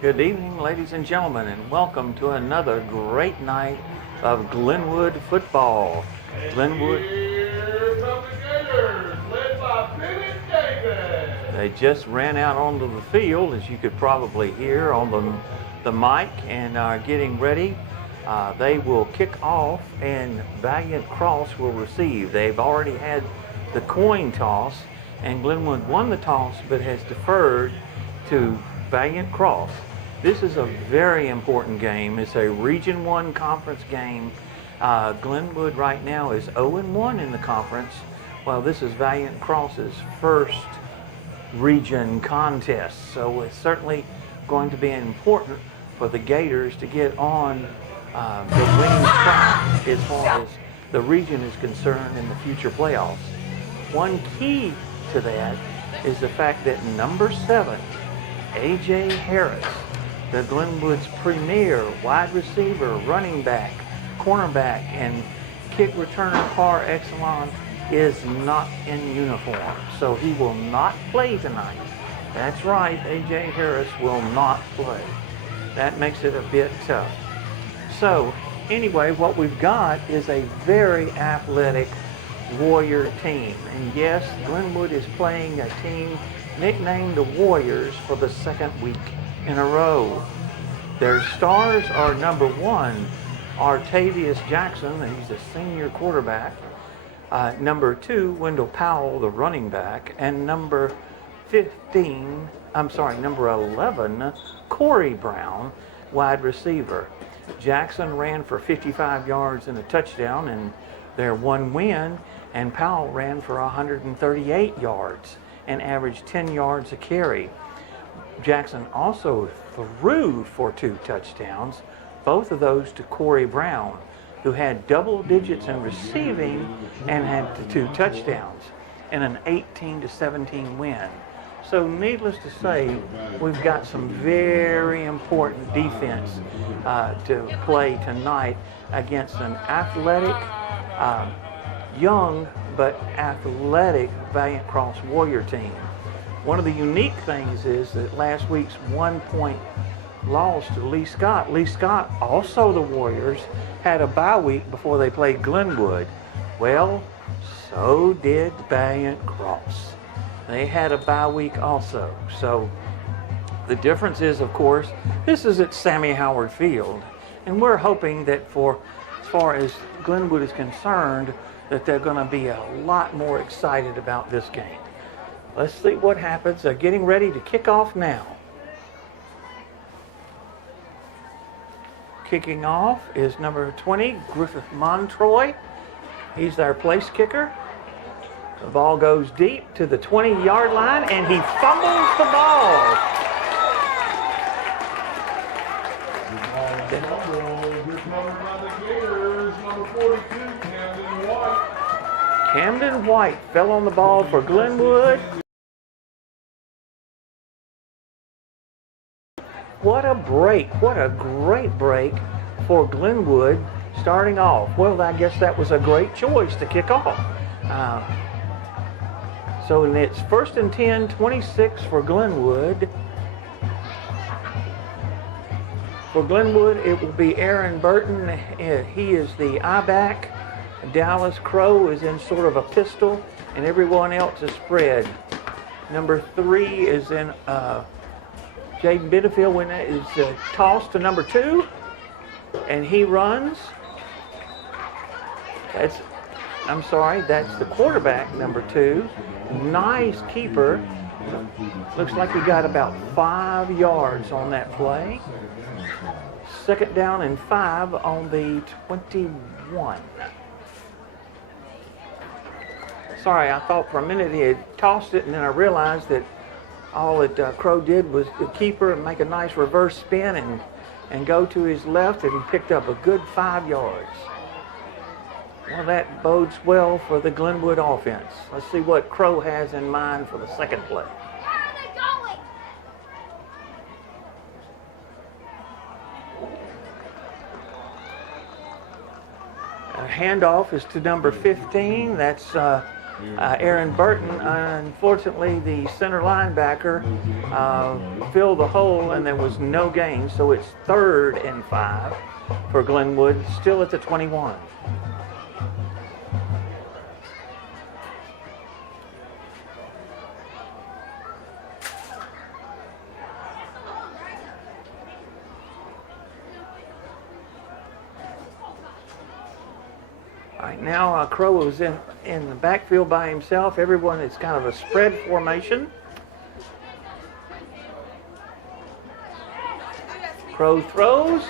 Good evening, ladies and gentlemen, and welcome to another great night of Glenwood football. Glenwood, Here come the Gators, led by Billy Davis. they just ran out onto the field, as you could probably hear on the mic, and are getting ready. They will kick off, and Valiant Cross will receive. They've already had the coin toss, and Glenwood won the toss, but has deferred to Valiant Cross. This is a very important game. It's a Region 1 conference game. Glenwood right now is 0-1 in the conference, while this is Valiant Cross's first region contest. So it's certainly going to be important for the Gators to get on the winning track as far as the region is concerned in the future playoffs. One key to that is the fact that number 7, A.J. Harris, the Glenwood's premier wide receiver, running back, cornerback, and kick returner par excellence, is not in uniform. So he will not play tonight. That's right, A.J. Harris will not play. That makes it a bit tough. So anyway, what we've got is a very athletic Warrior team. And yes, Glenwood is playing a team nicknamed the Warriors for the second week in a row. Their stars are number 1, Artavius Jackson, he's a senior quarterback. Number 2, Wendell Powell, the running back. And number 11, Corey Brown, wide receiver. Jackson ran for 55 yards and a touchdown in their one win, and Powell ran for 138 yards and averaged 10 yards a carry. Jackson also threw for 2 touchdowns, both of those to Corey Brown, who had double digits in receiving and had 2 touchdowns in an 18-17 win. So needless to say, we've got some very important defense to play tonight against an athletic, young but athletic Valiant Cross Warrior team. One of the unique things is that last week's 1-point loss to Lee Scott, also the Warriors, had a bye week before they played Glenwood. Well, so did Valiant Cross. They had a bye week also. So the difference is, of course, this is at Sammy Howard Field. And we're hoping that as far as Glenwood is concerned, that they're going to be a lot more excited about this game. Let's see what happens. They're getting ready to kick off now. Kicking off is number 20, Griffith Montroy. He's their place kicker. The ball goes deep to the 20-yard line, and he fumbles the ball. Camden White fell on the ball for Glenwood. What a break. What a great break for Glenwood starting off. Well, I guess that was a great choice to kick off. So it's 1st and 10, 26 for Glenwood. For Glenwood, it will be Aaron Burton. He is the I-back. Dallas Crow is in sort of a pistol, and everyone else is spread. Number 3 is in Jaden Benefield when it is tossed to number 2, and he runs. That's the quarterback, number 2. Nice keeper. Looks like he got about 5 yards on that play. 2nd down and 5 on the 21. Sorry, I thought for a minute he had tossed it, and then I realized that all that Crow did was the keeper and make a nice reverse spin and go to his left, and he picked up a good 5 yards. Well, that bodes well for the Glenwood offense. Let's see what Crow has in mind for the second play. A handoff is to number 15. That's Aaron Burton, unfortunately, the center linebacker, filled the hole and there was no gain. So it's 3rd and 5 for Glenwood, still at the 21. All right, now Crow is in the backfield by himself. Everyone is kind of a spread formation. Crow throws.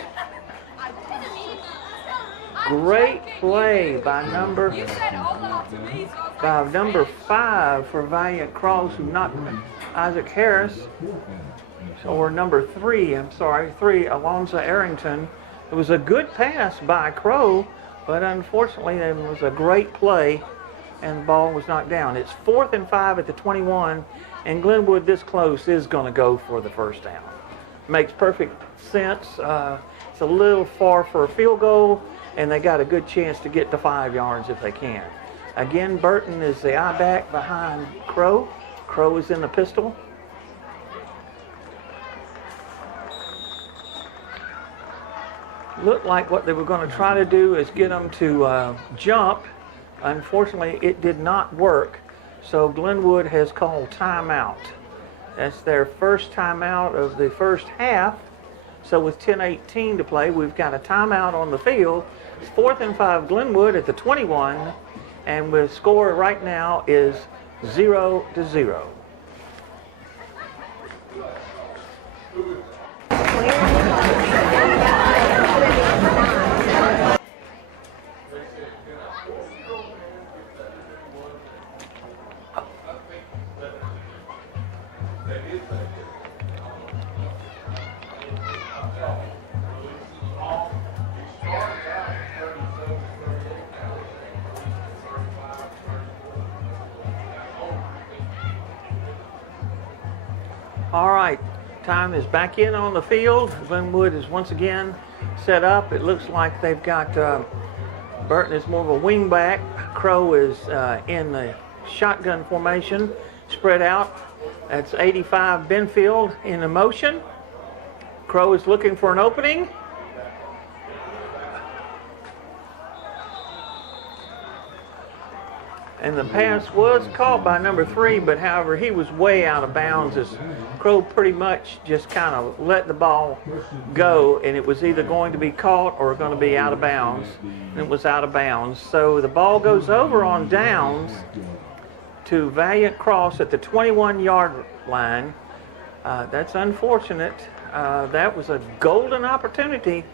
Great play by number 5 for Valiant Cross, who knocked Isaac Harris, or number 3, Alonzo Arrington. It was a good pass by Crow, but unfortunately it was a great play and the ball was knocked down. It's 4th and 5 at the 21, and Glenwood this close is going to go for the first down. Makes perfect sense. It's a little far for a field goal, and they got a good chance to get to 5 yards if they can. Again, Burton is the I-back behind Crow. Crow is in the pistol. Looked like what they were going to try to do is get them to jump. Unfortunately, it did not work, so Glenwood has called timeout. That's their first timeout of the first half. So with 10:18 to play, we've got a timeout on the field. It's 4th and 5 Glenwood at the 21, and the score right now is 0-0. All right, time is back in on the field. Glenwood is once again set up. It looks like they've got Burton is more of a wing back. Crow is in the shotgun formation, spread out. That's 85 Benfield in the motion. Crow is looking for an opening. And the pass was caught by number 3, but however, he was way out of bounds as Crow pretty much just kind of let the ball go, and it was either going to be caught or going to be out of bounds, and it was out of bounds. So the ball goes over on downs to Valiant Cross at the 21-yard line. That's unfortunate. That was a golden opportunity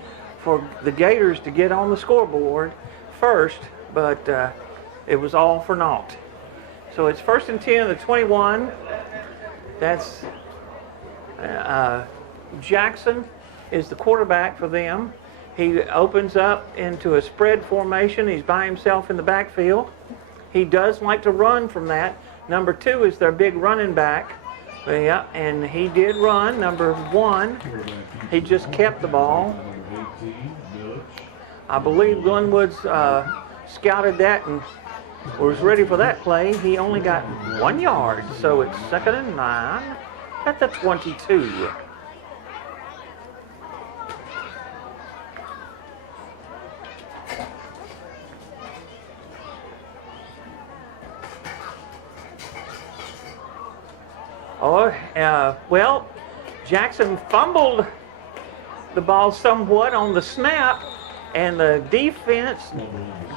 for the Gators to get on the scoreboard first, but it was all for naught. So it's 1st and 10 at the 21. That's Jackson is the quarterback for them. He opens up into a spread formation. He's by himself in the backfield. He does like to run from that. Number 2 is their big running back. Yeah, and he did run. Number 1, he just kept the ball. I believe Glenwood's scouted that and was ready for that play. He only got 1 yard, so it's 2nd and 9 at the 22. Well, Jackson fumbled the ball somewhat on the snap, and the defense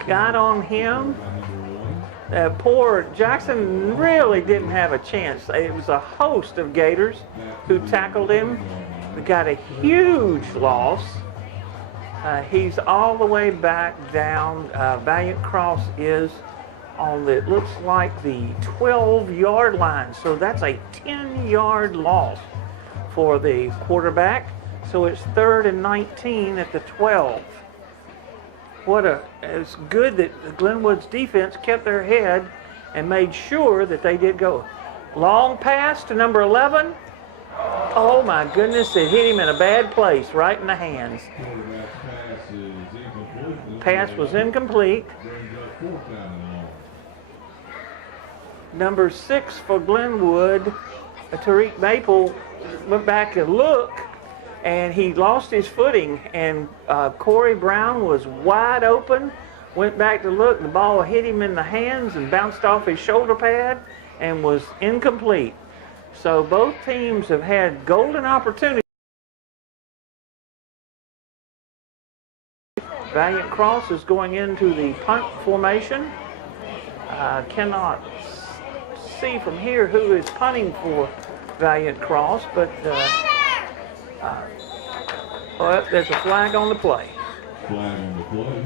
got on him. Poor Jackson really didn't have a chance. It was a host of Gators who tackled him. We got a huge loss. He's all the way back down. Valiant Cross is on the, it looks like the 12-yard line. So that's a 10-yard loss for the quarterback. So it's 3rd and 19 at the 12. It's good that Glenwood's defense kept their head and made sure that they did go. Long pass to number 11. Oh my goodness, it hit him in a bad place, right in the hands. Pass was incomplete. Number 6 for Glenwood, Tariq Maple, went back to look, and he lost his footing, and Corey Brown was wide open, went back to look, the ball hit him in the hands and bounced off his shoulder pad and was incomplete. So both teams have had golden opportunities. Valiant Cross is going into the punt formation. Cannot see from here who is punting for Valiant Cross, but well, there's a flag on the play. Flag on the play.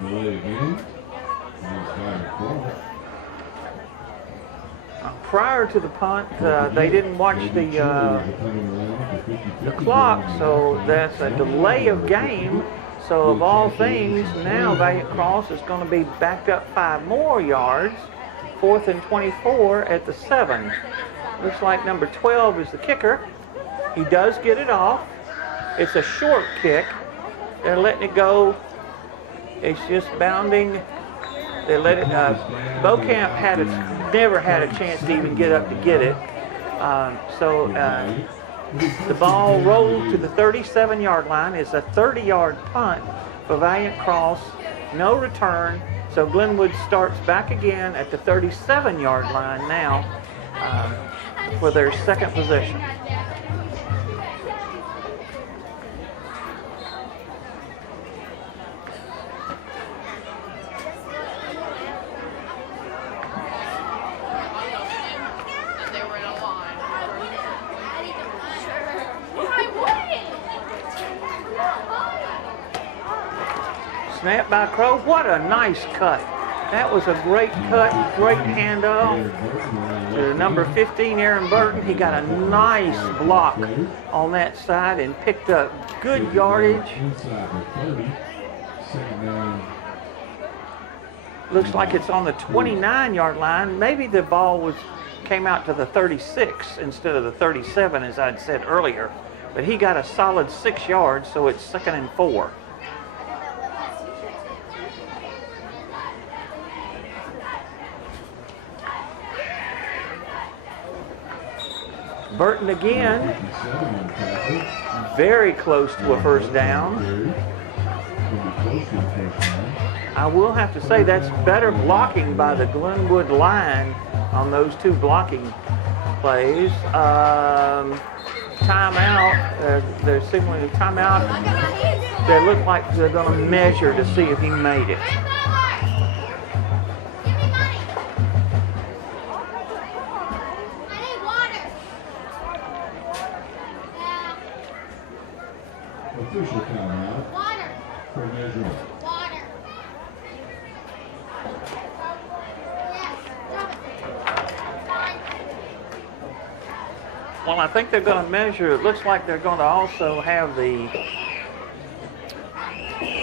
Play again. Valiant Cross. Prior to the punt, they didn't watch the clock, so that's a delay of game. So of all things, now Valiant Cross is going to be backed up 5 more yards, 4th and 24 at the 7. Looks like number 12 is the kicker. He does get it off. It's a short kick. They're letting it go. It's just bounding. They let it. Beaucamp never had a chance to even get up to get it. So the ball rolled to the 37-yard line. It's a 30-yard punt for Valiant Cross. No return. So Glenwood starts back again at the 37-yard line now for their second possession. Snap by Crow. What a nice cut. That was a great cut, great handoff to number 15, Aaron Burton. He got a nice block on that side and picked up good yardage. Looks like it's on the 29-yard line. Maybe the ball came out to the 36 instead of the 37, as I'd said earlier. But he got a solid 6 yards, so it's 2nd and 4. Burton again, very close to a first down. I will have to say that's better blocking by the Glenwood line on those 2 blocking plays. Timeout, they're signaling a timeout. They look like they're going to measure to see if he made it. Official timeout. Water. For measurement. Water. Well, I think they're going to measure. It looks like they're going to also have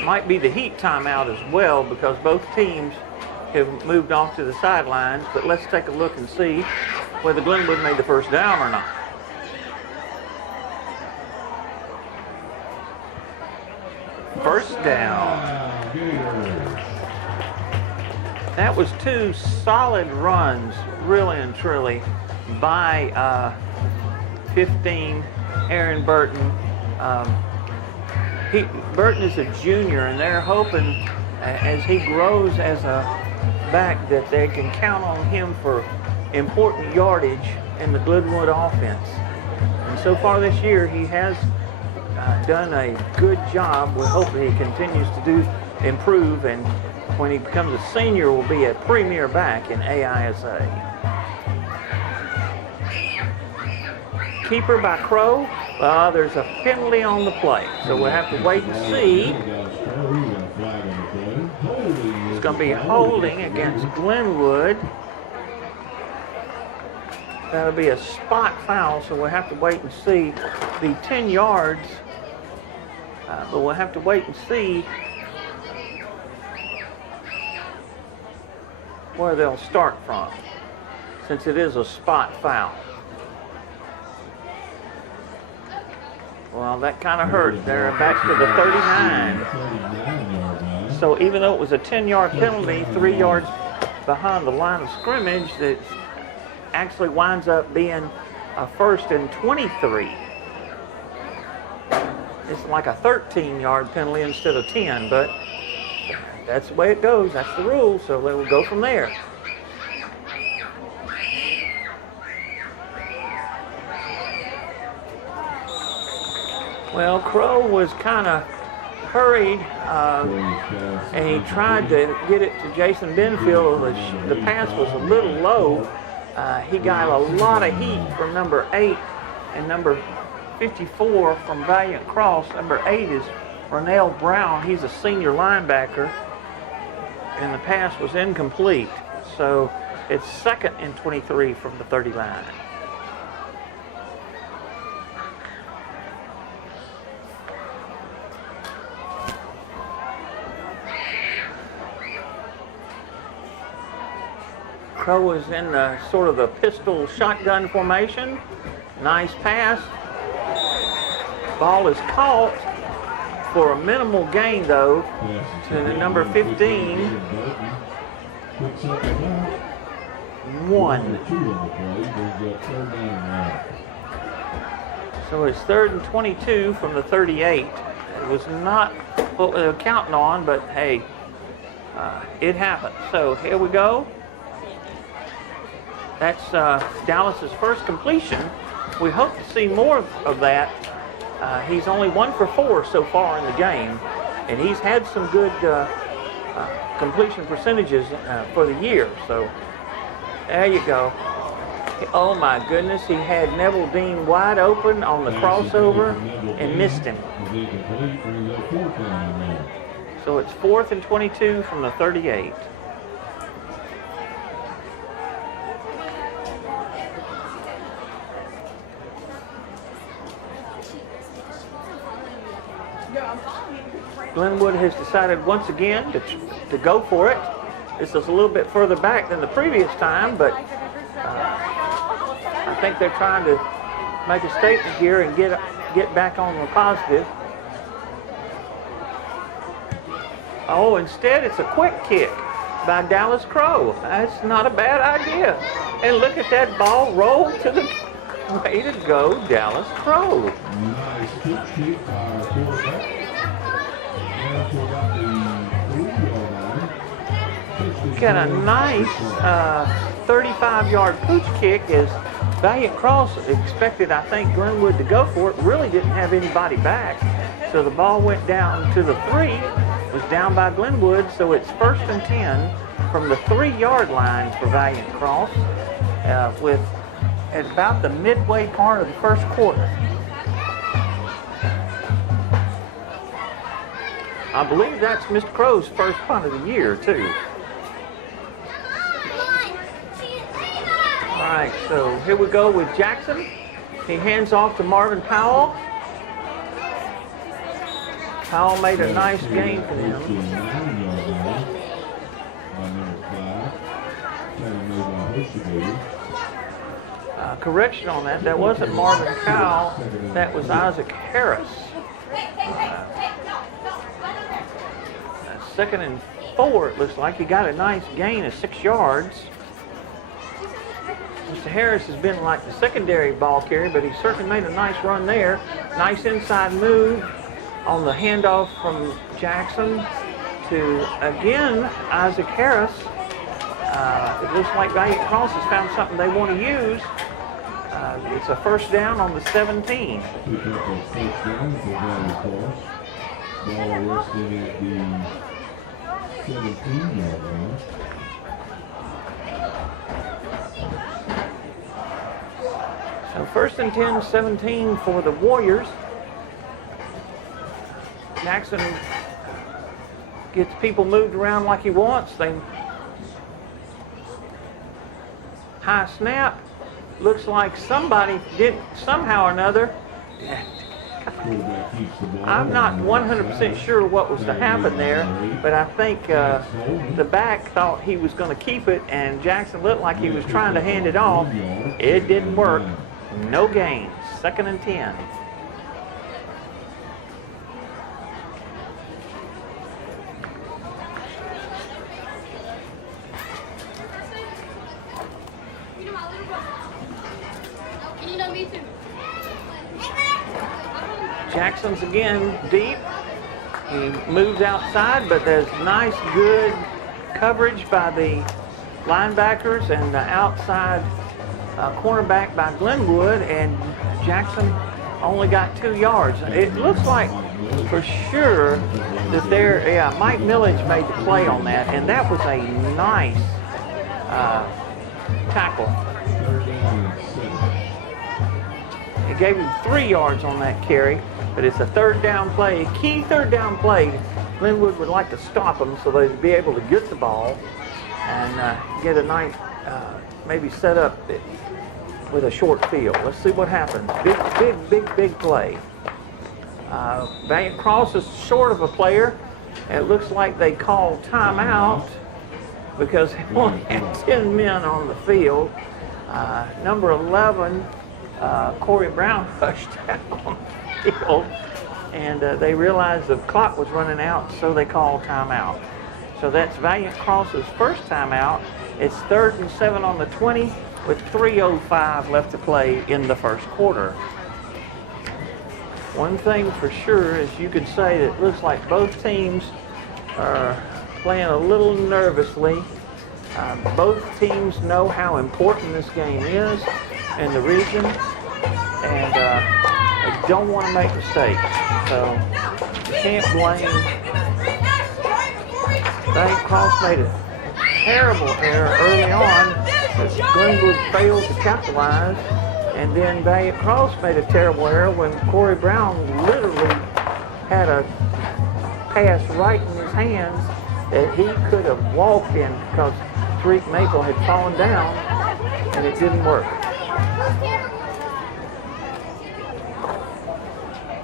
might be the heat timeout as well, because both teams have moved off to the sidelines. But let's take a look and see whether Glenwood made the first down or not. First down. That was 2 solid runs, really and truly, by 15, Aaron Burton. Burton is a junior, and they're hoping as he grows as a back that they can count on him for important yardage in the Glenwood offense. And so far this year, he has done a good job. We're hoping he continues to improve, and when he becomes a senior, will be a premier back in AISA. Keeper by Crow. There's a penalty on the play, so we'll have to wait and see. It's going to be holding against Glenwood. That'll be a spot foul, so we'll have to wait and see. The 10 yards, but we'll have to wait and see where they'll start from, since it is a spot foul. Well, that kind of hurt. They're back to the 39. 39-yard line. So even though it was a 10-yard penalty, 3 yards behind the line of scrimmage, that actually winds up being a 1st and 23. It's like a 13-yard penalty instead of 10, but that's the way it goes. That's the rule, so they will go from there. Well, Crow was kind of hurried, and he tried to get it to Jason Benfield. The pass was a little low. He got a lot of heat from number 8 and number 54 from Valiant Cross. Number 8 is Ronell Brown. He's a senior linebacker, and the pass was incomplete. So it's 2nd and 23 from the 30 line. Crow is in the sort of the pistol shotgun formation. Nice pass. Ball is caught for a minimal gain, though, to the number 15. 1. So it's 3rd and 22 from the 38. It was not what they were counting on, but hey, it happened. So here we go. That's Dallas's first completion. We hope to see more of that. He's only 1 for 4 so far in the game, and he's had some good completion percentages for the year. So there you go. Oh my goodness, he had Neville Dean wide open on the crossover and missed him. So it's 4th and 22 from the 38. Glenwood has decided once again to go for it. This is a little bit further back than the previous time, but I think they're trying to make a statement here and get back on the positive. Oh, instead it's a quick kick by Dallas Crow. That's not a bad idea. And look at that ball roll to the way to go, Dallas Crow. Nice quick kick by our quarterback. Got a nice 35-yard pooch kick as Valiant Cross expected, I think, Glenwood to go for it. Really didn't have anybody back. So the ball went down to the 3, was down by Glenwood, so it's 1st and 10 from the 3-yard line for Valiant Cross with at about the midway part of the first quarter. I believe that's Mr. Crow's first punt of the year, too. All right, so here we go with Jackson. He hands off to Marvin Powell. Powell made a nice gain for him. Correction on that. That wasn't Marvin Powell. That was Isaac Harris. 2nd and 4, it looks like. He got a nice gain of 6 yards. Mr. Harris has been like the secondary ball carrier, but he certainly made a nice run there. Nice inside move on the handoff from Jackson to, again, Isaac Harris. It looks like Valiant Cross has found something they want to use. It's a 1st down on the 17. Pick up a 1st down for Valiant Cross. Ball resting at the 17-yard line. So 1st and 10, 17 for the Warriors. Jackson gets people moved around like he wants. High snap. Looks like somebody did somehow or another. I'm not 100% sure what was to happen there, but I think the back thought he was going to keep it, and Jackson looked like he was trying to hand it off. It didn't work. No gains. 2nd and 10. Jackson's again deep. He moves outside, but there's nice, good coverage by the linebackers and the outside cornerback by Glenwood, and Jackson only got 2 yards. It looks like for sure that Mike Millage made the play on that, and that was a nice tackle. It gave him 3 yards on that carry, but it's a 3rd down play, a key 3rd down play. Glenwood would like to stop them so they'd be able to get the ball and get a nice, maybe set up with a short field. Let's see what happens. Big play. Valiant Cross is short of a player. It looks like they called timeout because they only had 10 men on the field. Number 11, Corey Brown rushed out on the field, and they realized the clock was running out, so they called timeout. So that's Valiant Cross's first timeout. It's 3rd and 7 on the 20 with 3:05 left to play in the first quarter. One thing for sure is you could say that it looks like both teams are playing a little nervously. Both teams know how important this game is in the region, and they don't want to make mistakes. So you can't blame. Valiant Cross made a terrible error early on as Glenwood failed to capitalize, and then Valiant Cross made a terrible error when Corey Brown literally had a pass right in his hands that he could have walked in because Tariq Maple had fallen down, and it didn't work.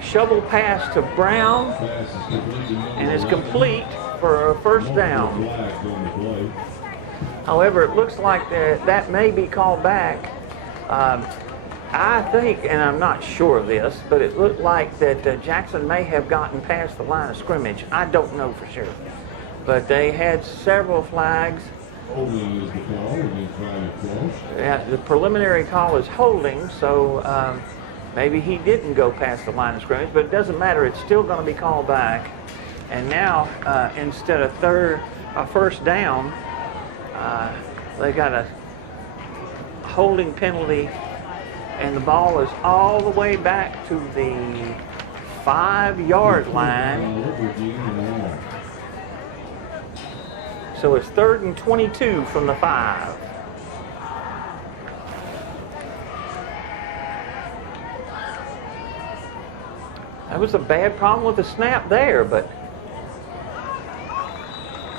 Shovel pass to Brown, and it's complete for a 1st down. However, it looks like that may be called back. I think, and I'm not sure of this, but it looked like that Jackson may have gotten past the line of scrimmage. I don't know for sure. But they had several flags. Yeah, the preliminary call is holding, so maybe he didn't go past the line of scrimmage, but it doesn't matter. It's still going to be called back. And now, instead of 1st down, they got a holding penalty, and the ball is all the way back to the 5-yard line. So it's 3rd and 22 from the 5. That was a bad problem with the snap there, but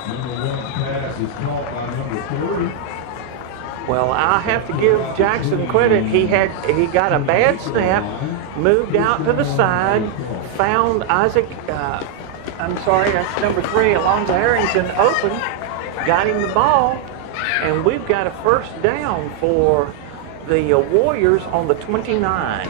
pass is caught by number 30. Well, I have to give Jackson credit. He got a bad snap, moved out to the side, found Isaac, that's number 3, Alonzo Harrington open, got him the ball, and we've got a 1st down for the Warriors on the 29.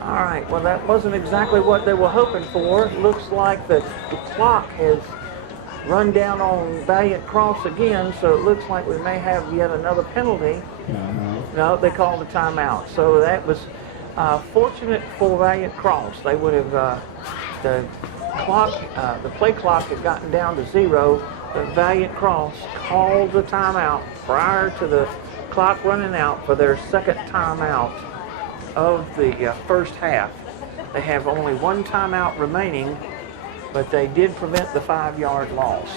All right, well, that wasn't exactly what they were hoping for. It looks like the clock has run down on Valiant Cross again, so it looks like we may have yet another penalty. No, they called a timeout. So that was fortunate for Valiant Cross. They would have, the play clock had gotten down to 0, but Valiant Cross called the timeout prior to the clock running out for their 2nd timeout of the first half. They have only 1 timeout remaining, but they did prevent the 5-yard loss.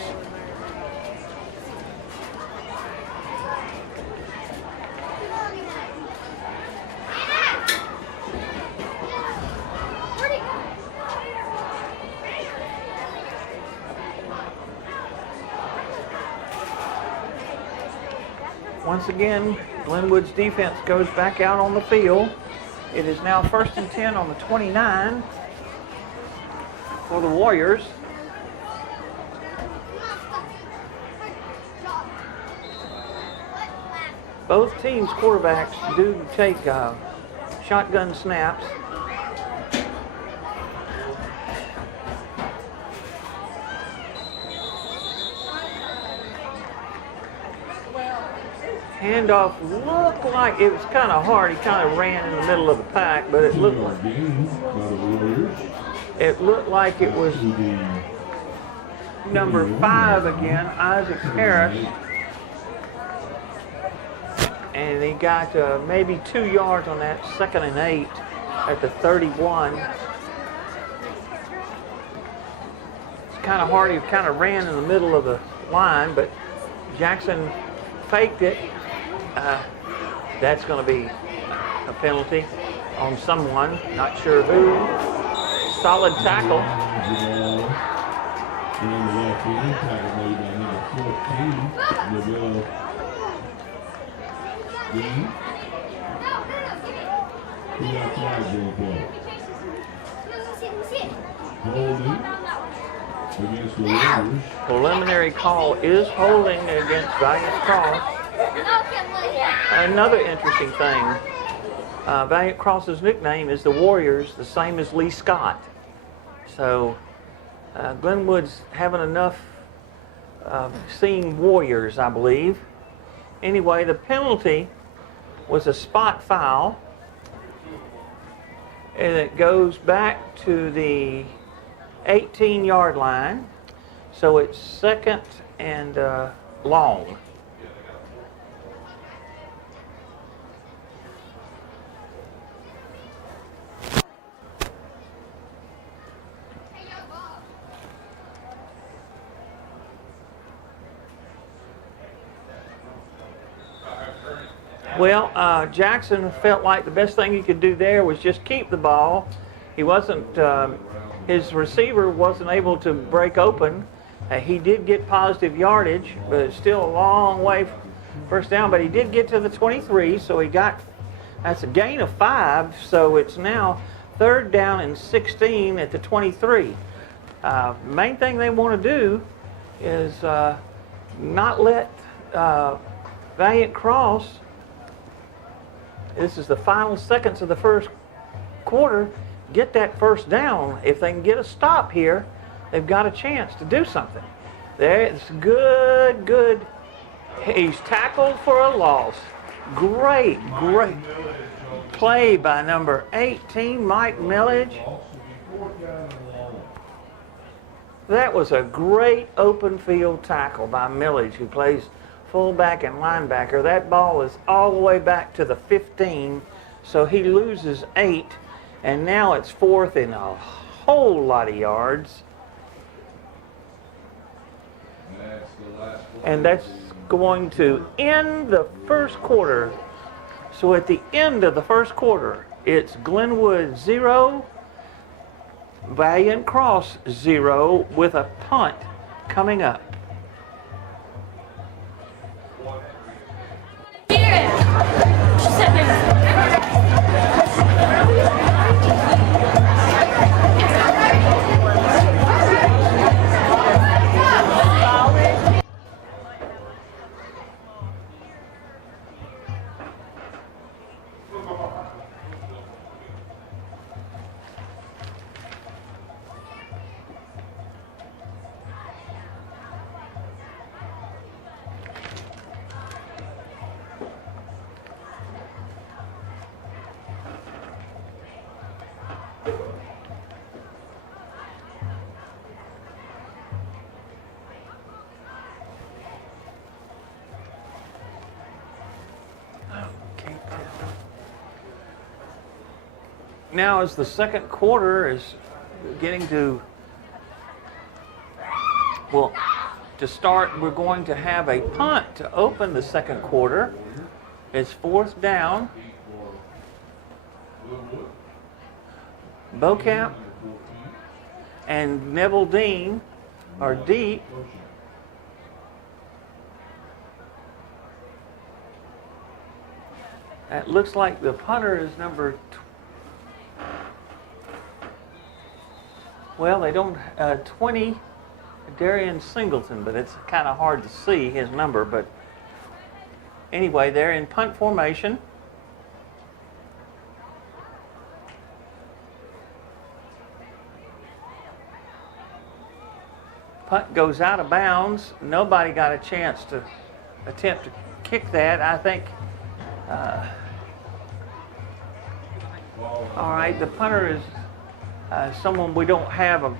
Once again, Glenwood's defense goes back out on the field. It is now 1st and 10 on the 29 for the Warriors. Both teams' quarterbacks do take shotgun snaps. Handoff looked like it was kind of hard. He kind of ran in the middle of the pack, but it looked like it was number 5 again, Isaac Harris. And he got maybe 2 yards on that 2nd and 8 at the 31. It's kind of hard. He kind of ran in the middle of the line, but Jackson faked it. That's going to be a penalty on someone, not sure who. Solid tackle. Preliminary call is holding against Valiant Cross. Another interesting thing, Valiant Cross's nickname is the Warriors, the same as Lee Scott. So Glenwood's having enough seeing Warriors, I believe. Anyway, the penalty was a spot foul, and it goes back to the 18-yard line. So it's 2nd and long. Well, Jackson felt like the best thing he could do there was just keep the ball. He wasn't, his receiver wasn't able to break open. He did get positive yardage, but it's still a long way first down. But he did get to the 23, so he got, that's a gain of 5. So it's now 3rd down and 16 at the 23. Main thing they want to do is not let Valiant Cross. This is the final seconds of the first quarter. Get that first down. If they can get a stop here, they've got a chance to do something. There, it's good. He's tackled for a loss. Great play by number 18, Mike Millage. That was a great open field tackle by Millage, who plays fullback and linebacker. That ball is all the way back to the 15, so he loses 8, and now it's 4th and a whole lot of yards. And that's going to end the first quarter. So at the end of the first quarter, it's Glenwood 0, Valiant Cross 0, with a punt coming up. Now, as the second quarter is getting to, well, to start, we're going to have a punt to open the second quarter. It's 4th down. Bocamp and Neville Dean are deep. It looks like the punter is number they don't, 20, Darian Singleton, but it's kind of hard to see his number. But anyway, they're in punt formation. Punt goes out of bounds. Nobody got a chance to attempt to kick that. I think, all right, the punter is someone we don't have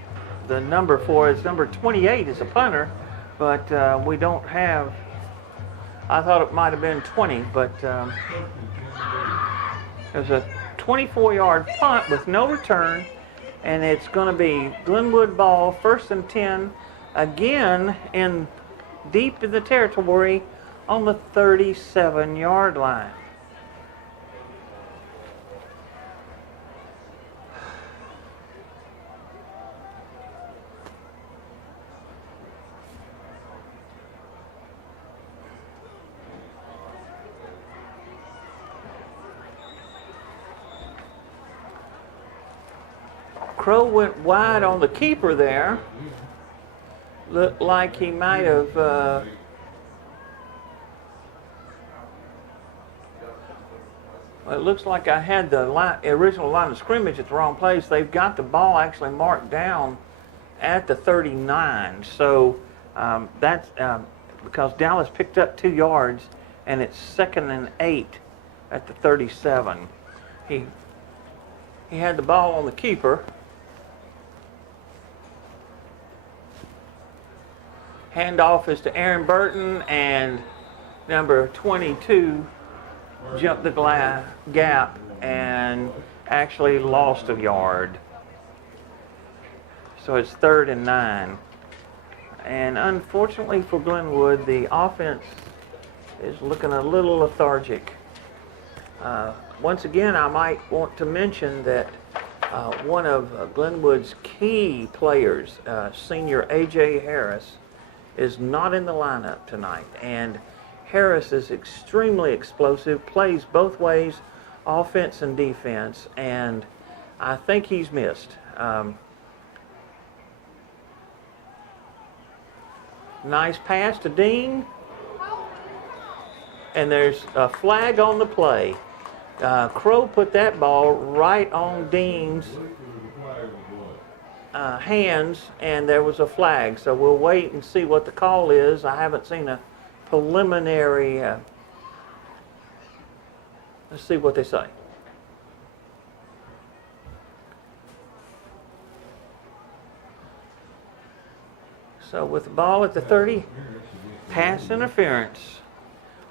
the number for. It's number 28 is a punter, but we don't have, I thought it might have been 20, but there's a 24-yard punt with no return, and it's going to be Glenwood ball, 1st and 10, again deep in the territory on the 37-yard line. Crow went wide on the keeper there. Looked like he might have it looks like I had the original line of scrimmage at the wrong place. They've got the ball actually marked down at the 39. So that's because Dallas picked up 2 yards, and it's 2nd and 8 at the 37. He had the ball on the keeper. Handoff is to Aaron Burton, and number 22 jumped the gap and actually lost a yard. So it's 3rd and 9. And unfortunately for Glenwood, the offense is looking a little lethargic. Once again, I might want to mention that one of Glenwood's key players, senior A.J. Harris, is not in the lineup tonight. And Harris is extremely explosive, plays both ways, offense and defense, and I think he's missed. Nice pass to Dean, and there's a flag on the play. Crow put that ball right on Dean's hands, and there was a flag. So we'll wait and see what the call is. I haven't seen a preliminary. Let's see what they say. So with the ball at the 30, pass interference.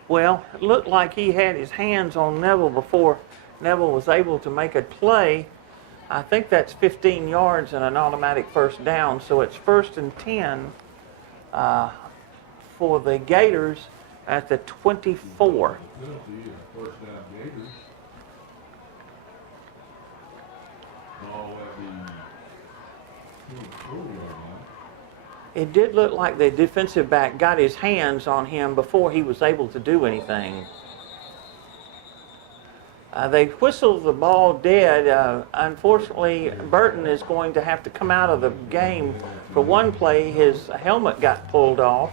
Well, it looked like he had his hands on Neville before Neville was able to make a play. I think that's 15 yards and an automatic 1st down, so it's 1st and 10 for the Gators at the 24. It did look like the defensive back got his hands on him before he was able to do anything. They whistled the ball dead. Unfortunately, Burton is going to have to come out of the game for one play. His helmet got pulled off.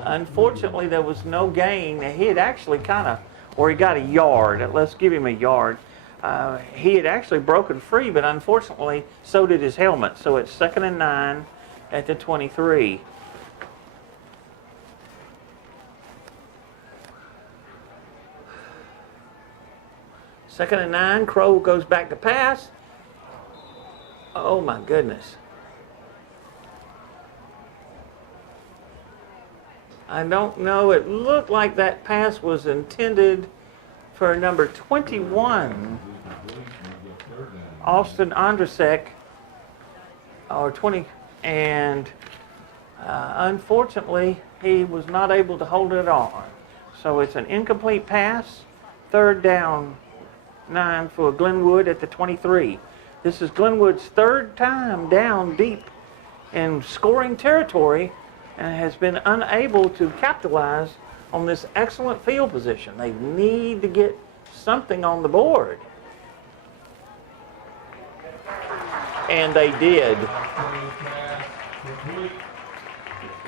Unfortunately, there was no gain. He had actually he got a yard. Let's give him a yard. He had actually broken free, but unfortunately, so did his helmet. So it's 2nd and 9 at the 23. Second and 9, Crow goes back to pass. Oh my goodness. I don't know, it looked like that pass was intended for number 21, Austin Andrasek, or 20, and unfortunately he was not able to hold it on. So it's an incomplete pass, 3rd down 9 for Glenwood at the 23. This is Glenwood's 3rd time down deep in scoring territory and has been unable to capitalize on this excellent field position. They need to get something on the board. And they did.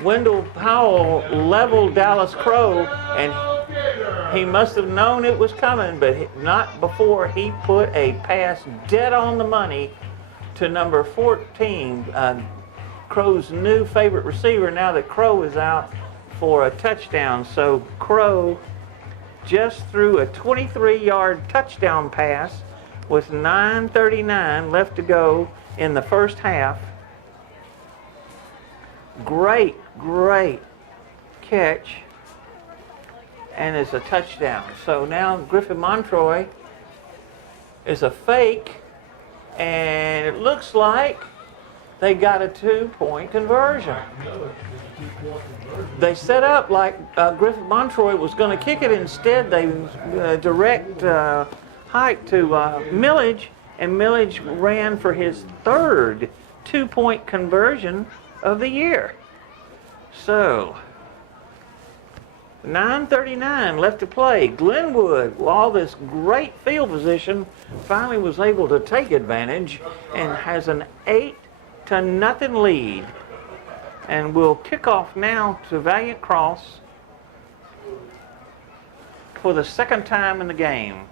Wendell Powell leveled Dallas Crow, and he must have known it was coming, but not before he put a pass dead on the money to number 14, Crow's new favorite receiver, now that Crow is out, for a touchdown. So Crow just threw a 23-yard touchdown pass with 9:39 left to go in the first half. Great catch, and it's a touchdown. So now Griffin Montroy is a fake, and it looks like they got a 2-point conversion. They set up like Griffin Montroy was going to kick it. Instead, they direct hike to Millage, and Millage ran for his third 2-point conversion of the year. So 9:39 left to play. Glenwood, with all this great field position, finally was able to take advantage and has an 8-0 lead. And we'll kick off now to Valiant Cross for the second time in the game.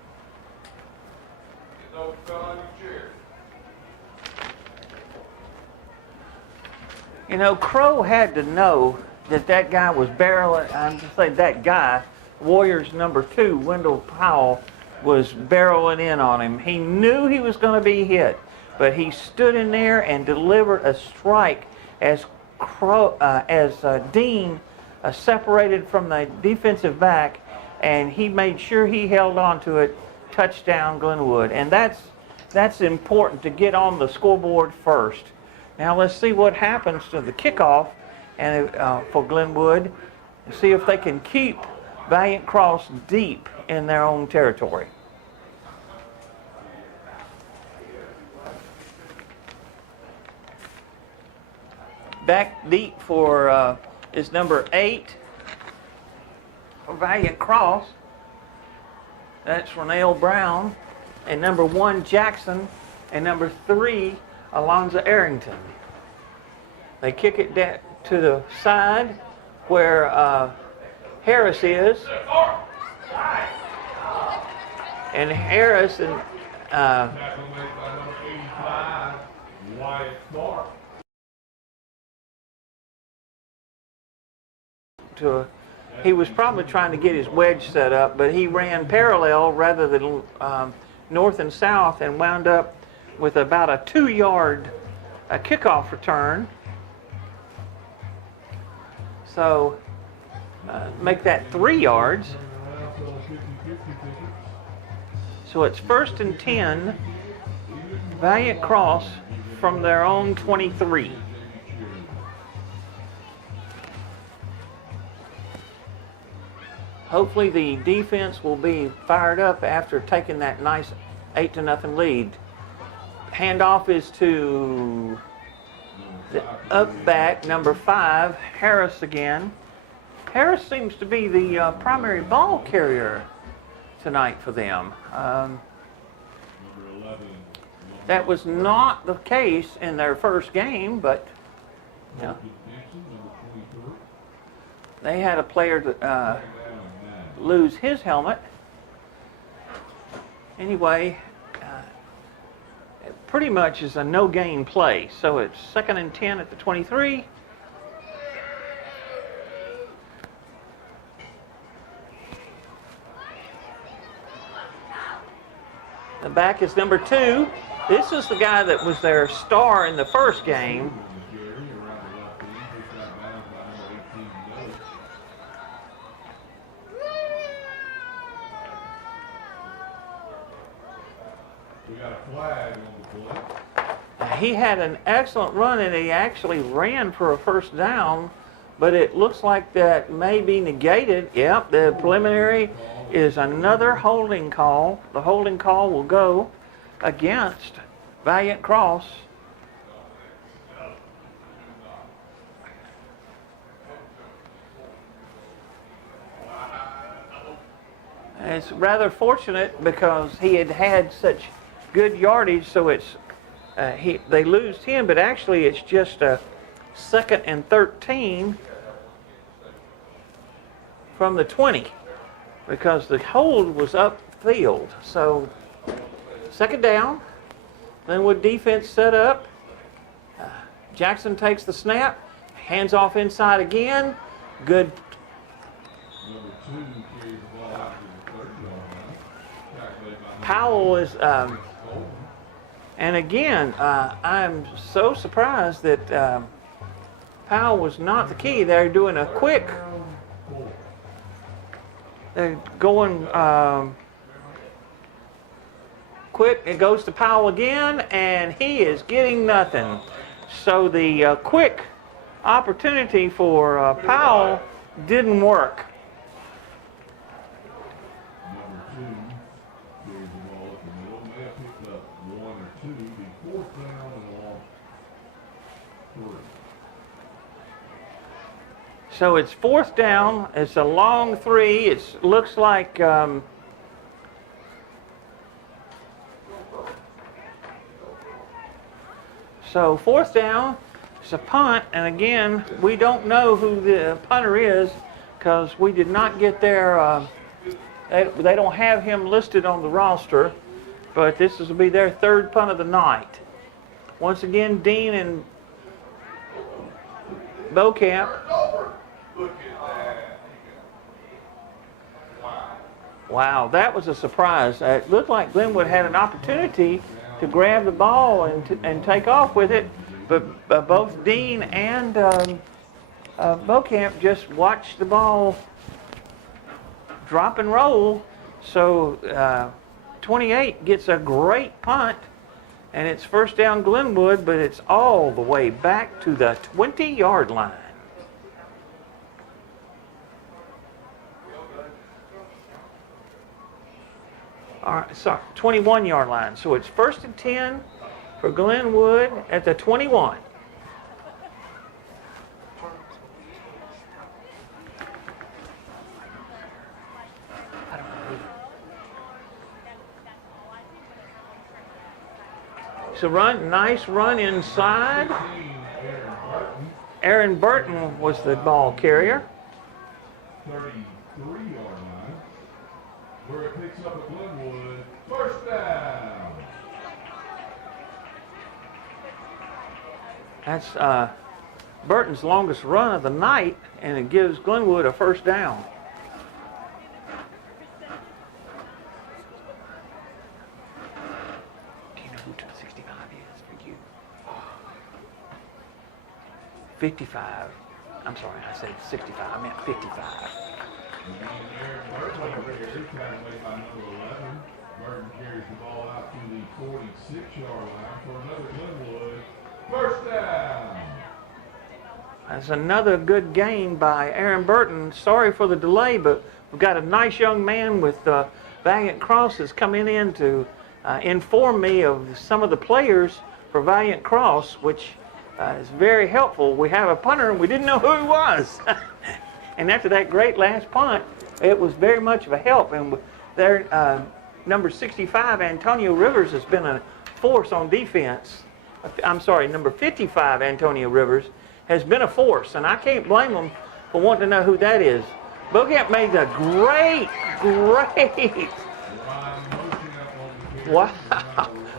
You know, Crow had to know that guy was barreling. I'm just saying that guy, Warriors number 2, Wendell Powell, was barreling in on him. He knew he was going to be hit, but he stood in there and delivered a strike as Dean separated from the defensive back, and he made sure he held on to it. Touchdown, Glenwood, and that's important to get on the scoreboard first. Now let's see what happens to the kickoff and for Glenwood, and see if they can keep Valiant Cross deep in their own territory. Back deep for is number 8 for Valiant Cross. That's Renell Brown, and number 1 Jackson, and number 3 Alonzo Arrington. They kick it to the side where Harris is, and Harris and he was probably trying to get his wedge set up, but he ran parallel rather than north and south, and wound up with about a 2-yard kickoff return. So make that 3 yards. So it's 1st and 10, Valiant Cross from their own 23. Hopefully the defense will be fired up after taking that nice 8-0 lead. Handoff is to the up back, number 5, Harris again. Harris seems to be the primary ball carrier tonight for them. That was not the case in their first game, but yeah, they had a player lose his helmet. Anyway, it pretty much is a no-gain play. So it's 2nd and 10 at the 23. The back is number 2. This is the guy that was their star in the first game. He had an excellent run, and he actually ran for a first down, but it looks like that may be negated. Yep, the preliminary is another holding call. The holding call will go against Valiant Cross. And it's rather fortunate because he had had such good yardage, so it's they lose him, but actually it's just a 2nd and 13 from the 20 because the hold was upfield. So second down, Glenwood defense set up. Jackson takes the snap, hands off inside again. Good. Number 2 carries the ball out to the 30-yard line. Calculated by Powell is, and again, I'm so surprised that Powell was not the key. They're doing a quick, they're going quick. It goes to Powell again, and he is getting nothing. So the quick opportunity for Powell didn't work. Number 2 carries the ball up the middle. May have picked up 1 or 2. The 4th down and long 3. So it's 4th down. It's a long 3. It looks like so 4th down. It's a punt, and again, we don't know who the punter is because we did not get their. They don't have him listed on the roster, but this will be their 3rd punt of the night. Once again, Dean and Beaucamp. Wow, that was a surprise. It looked like Glenwood had an opportunity to grab the ball and take off with it, but both Dean and Beaucamp just watched the ball drop and roll. So 28 gets a great punt, and it's 1st down Glenwood, but it's all the way back to the 20-yard line. All right, sorry, 21-yard line. So it's 1st and 10 for Glenwood at the 21. So nice run inside. Aaron Burton was the ball carrier. 33-yard line, where it picks up at Glenwood. 1st down. That's Burton's longest run of the night, and it gives Glenwood a 1st down. Do you know who 65 is for you? 55. I'm sorry, I said 65. I meant 55. Burton carries the ball out to the 46-yard line for another Glenwood 1st down. That's another good gain by Aaron Burton. Sorry for the delay, but we've got a nice young man with Valiant Cross that's coming in to inform me of some of the players for Valiant Cross, which is very helpful. We have a punter, and we didn't know who he was. And after that great last punt, it was very much of a help. And their number 65, Antonio Rivers, has been a force on defense. I'm sorry, number 55, Antonio Rivers, has been a force, and I can't blame them for wanting to know who that is. Beaucamp made a great. Wow.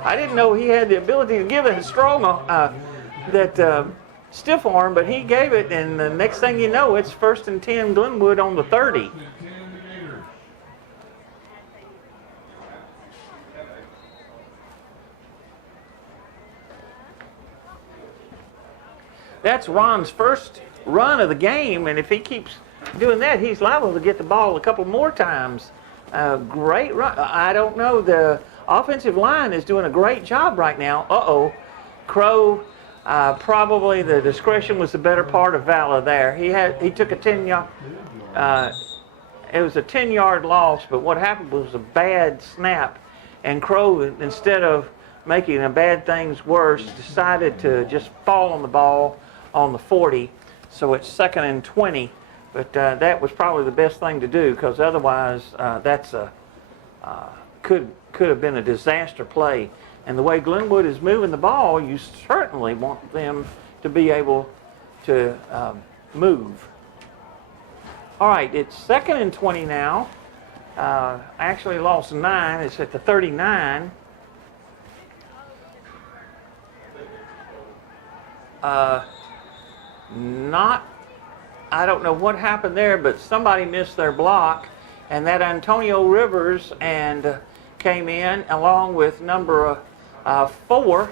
I didn't know he had the ability to give it a strong, stiff arm, but he gave it, and the next thing you know, it's 1st and 10 Glenwood on the 30. That's Ron's first run of the game, and if he keeps doing that, he's liable to get the ball a couple more times. Great run. I don't know. The offensive line is doing a great job right now. Crow, probably the discretion was the better part of valor there. He took a 10-yard. It was a 10-yard loss, but what happened was a bad snap, and Crow, instead of making the bad things worse, decided to just fall on the ball on the 40, so it's 2nd and 20. But that was probably the best thing to do, because otherwise that's could have been a disaster play. And the way Glenwood is moving the ball, you certainly want them to be able to move. All right, it's 2nd and 20 now. Actually lost 9. It's at the 39. I don't know what happened there, but somebody missed their block, and that Antonio Rivers and came in along with number 4,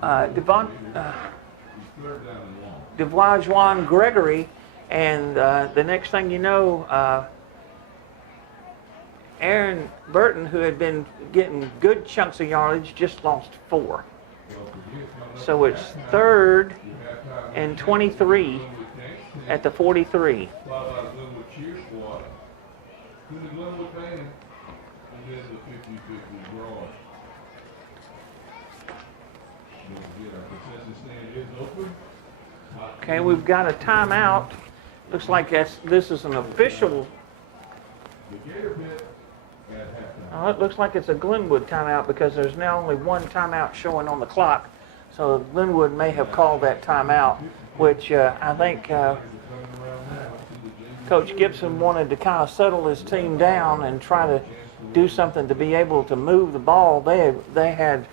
Devon Gregory, and the next thing you know, Aaron Burton, who had been getting good chunks of yardage, just lost 4. So it's 3rd and 23 at the 43. Okay, we've got a timeout. Looks like this is an official. It looks like it's a Glenwood timeout because there's now only one timeout showing on the clock. So Glenwood may have called that timeout, which I think Coach Gibson wanted to kind of settle his team down and try to do something to be able to move the ball. They had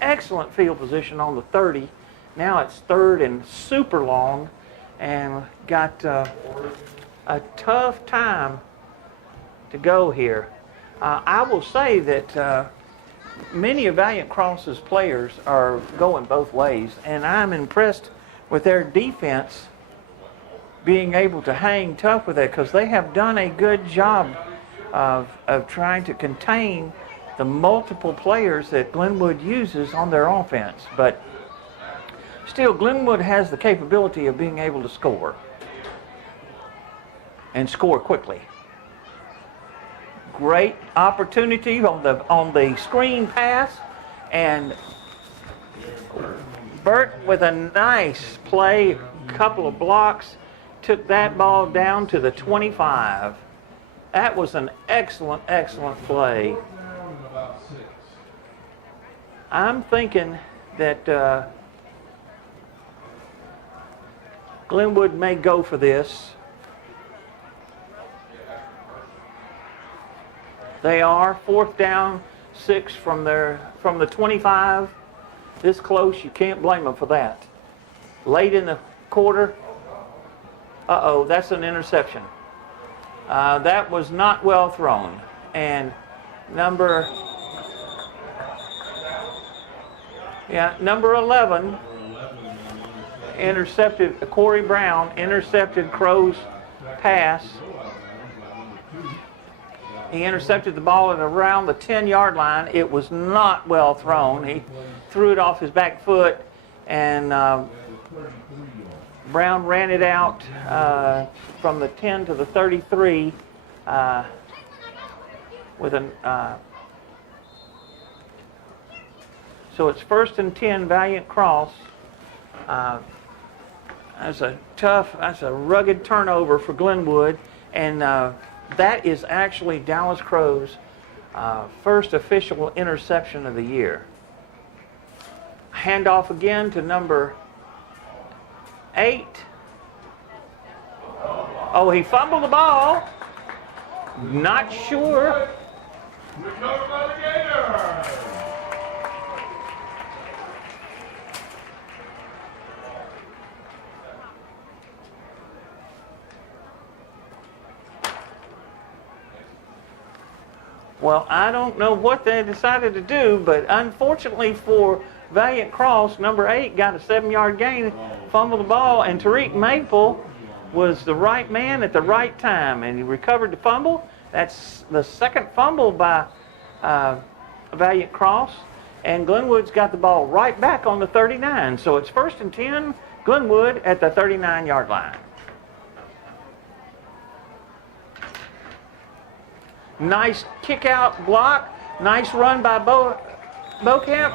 excellent field position on the 30. Now it's 3rd and super long, and got a tough time to go here. I will say that many of Valiant Cross's players are going both ways, and I'm impressed with their defense being able to hang tough with it, because they have done a good job of trying to contain the multiple players that Glenwood uses on their offense. But still, Glenwood has the capability of being able to score, and score quickly. Great opportunity on the screen pass, and Burt with a nice play, couple of blocks, took that ball down to the 25. That was an excellent, excellent play. I'm thinking that Glenwood may go for this. They are 4th down, 6 from the 25. This close, you can't blame them for that. Late in the quarter, that's an interception. That was not well thrown. And number 11 intercepted, Corey Brown intercepted Crow's pass. He intercepted the ball at around the 10-yard line. It was not well thrown. He threw it off his back foot, and Brown ran it out from the 10 to the 33 with an. So it's 1st and 10, Valiant Cross. That's a rugged turnover for Glenwood, and that is actually Dallas Crow's first official interception of the year. Handoff again to number 8. Oh, he fumbled the ball. Not sure. Recovered by the Gators. Well, I don't know what they decided to do, but unfortunately for Valiant Cross, number 8 got a 7-yard gain, fumbled the ball, and Tariq Maple was the right man at the right time, and he recovered the fumble. That's the 2nd fumble by Valiant Cross, and Glenwood's got the ball right back on the 39. So it's 1st and 10, Glenwood at the 39-yard line. Nice kick-out block. Nice run by Beauchamp.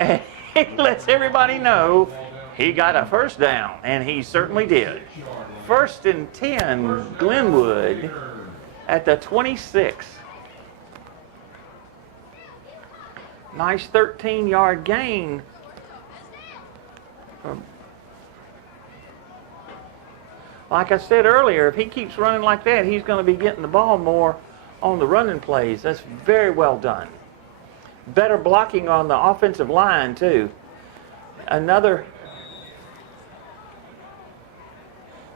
And he lets everybody know he got a 1st down, and he certainly did. 1st and 10, Glenwood at the 26. Nice 13-yard gain. Like I said earlier, if he keeps running like that, he's going to be getting the ball more on the running plays. That's very well done. Better blocking on the offensive line, too. Another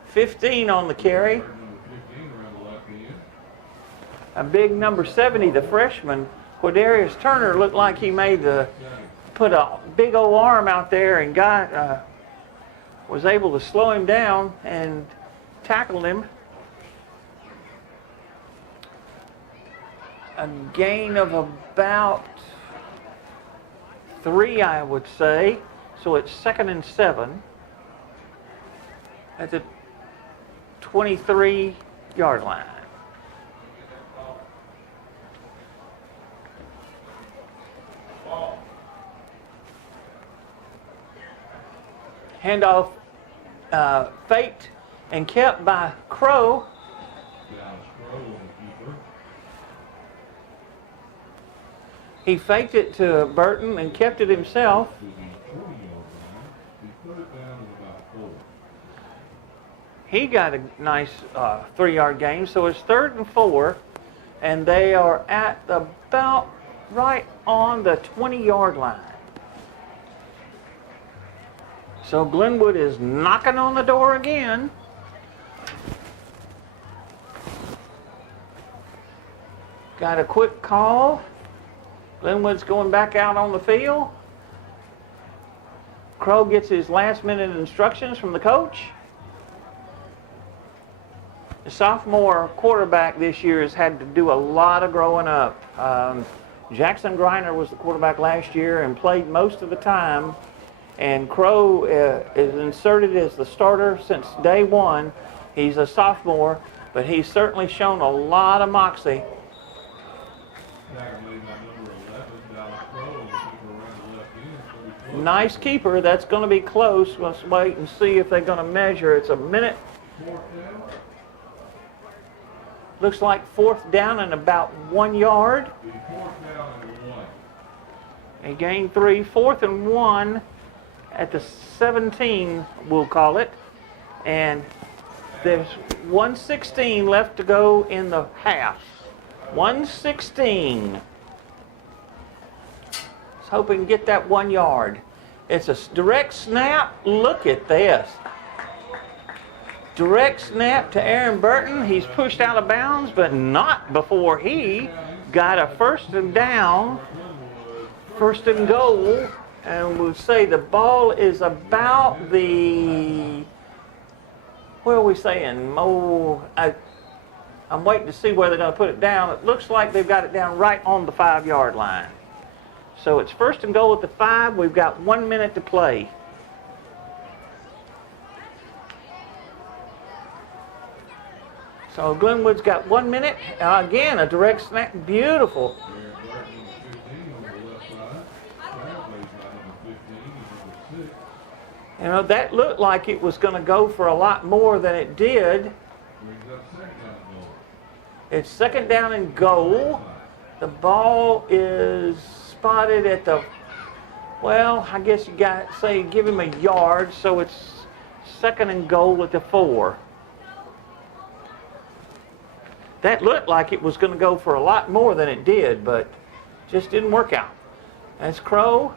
15 on the carry. A big number 70, the freshman, Quadarius Turner, looked like he put a big old arm out there and was able to slow him down and tackled him. A gain of about 3, I would say. So it's 2nd and 7 at the 23-yard line. Handoff faked and kept by Crow. He faked it to Burton and kept it himself. He got a nice 3-yard gain, so it's 3rd and 4, and they are at about right on the 20-yard line. So Glenwood is knocking on the door again. Got a quick call. Glenwood's going back out on the field. Crow gets his last-minute instructions from the coach. The sophomore quarterback this year has had to do a lot of growing up. Jackson Griner was the quarterback last year and played most of the time. And Crow is inserted as the starter since day one. He's a sophomore, but he's certainly shown a lot of moxie. Nice keeper. That's going to be close. Let's wait and see if they're going to measure. It's a minute. Looks like 4th down and about 1 yard. He gained 3. 4th and 1 at the 17, we'll call it. And there's 1:16 left to go in the half. 1:16. Let's hope we can get that 1 yard. It's a direct snap. Look at this. Direct snap to Aaron Burton. He's pushed out of bounds, but not before he got a 1st and down, 1st and goal. And we'll say the ball is about the, what are we saying? I'm waiting to see where they're going to put it down. It looks like they've got it down right on the 5-yard line. So it's 1st and goal at the 5. We've got 1 minute to play. So Glenwood's got 1 minute. Again, a direct snap. Beautiful. You know, that looked like it was going to go for a lot more than it did. It's 2nd down and goal. The ball is spotted at the, well, I guess you got to say give him a yard, so it's 2nd and goal at the 4. That looked like it was going to go for a lot more than it did, but just didn't work out. That's Crow.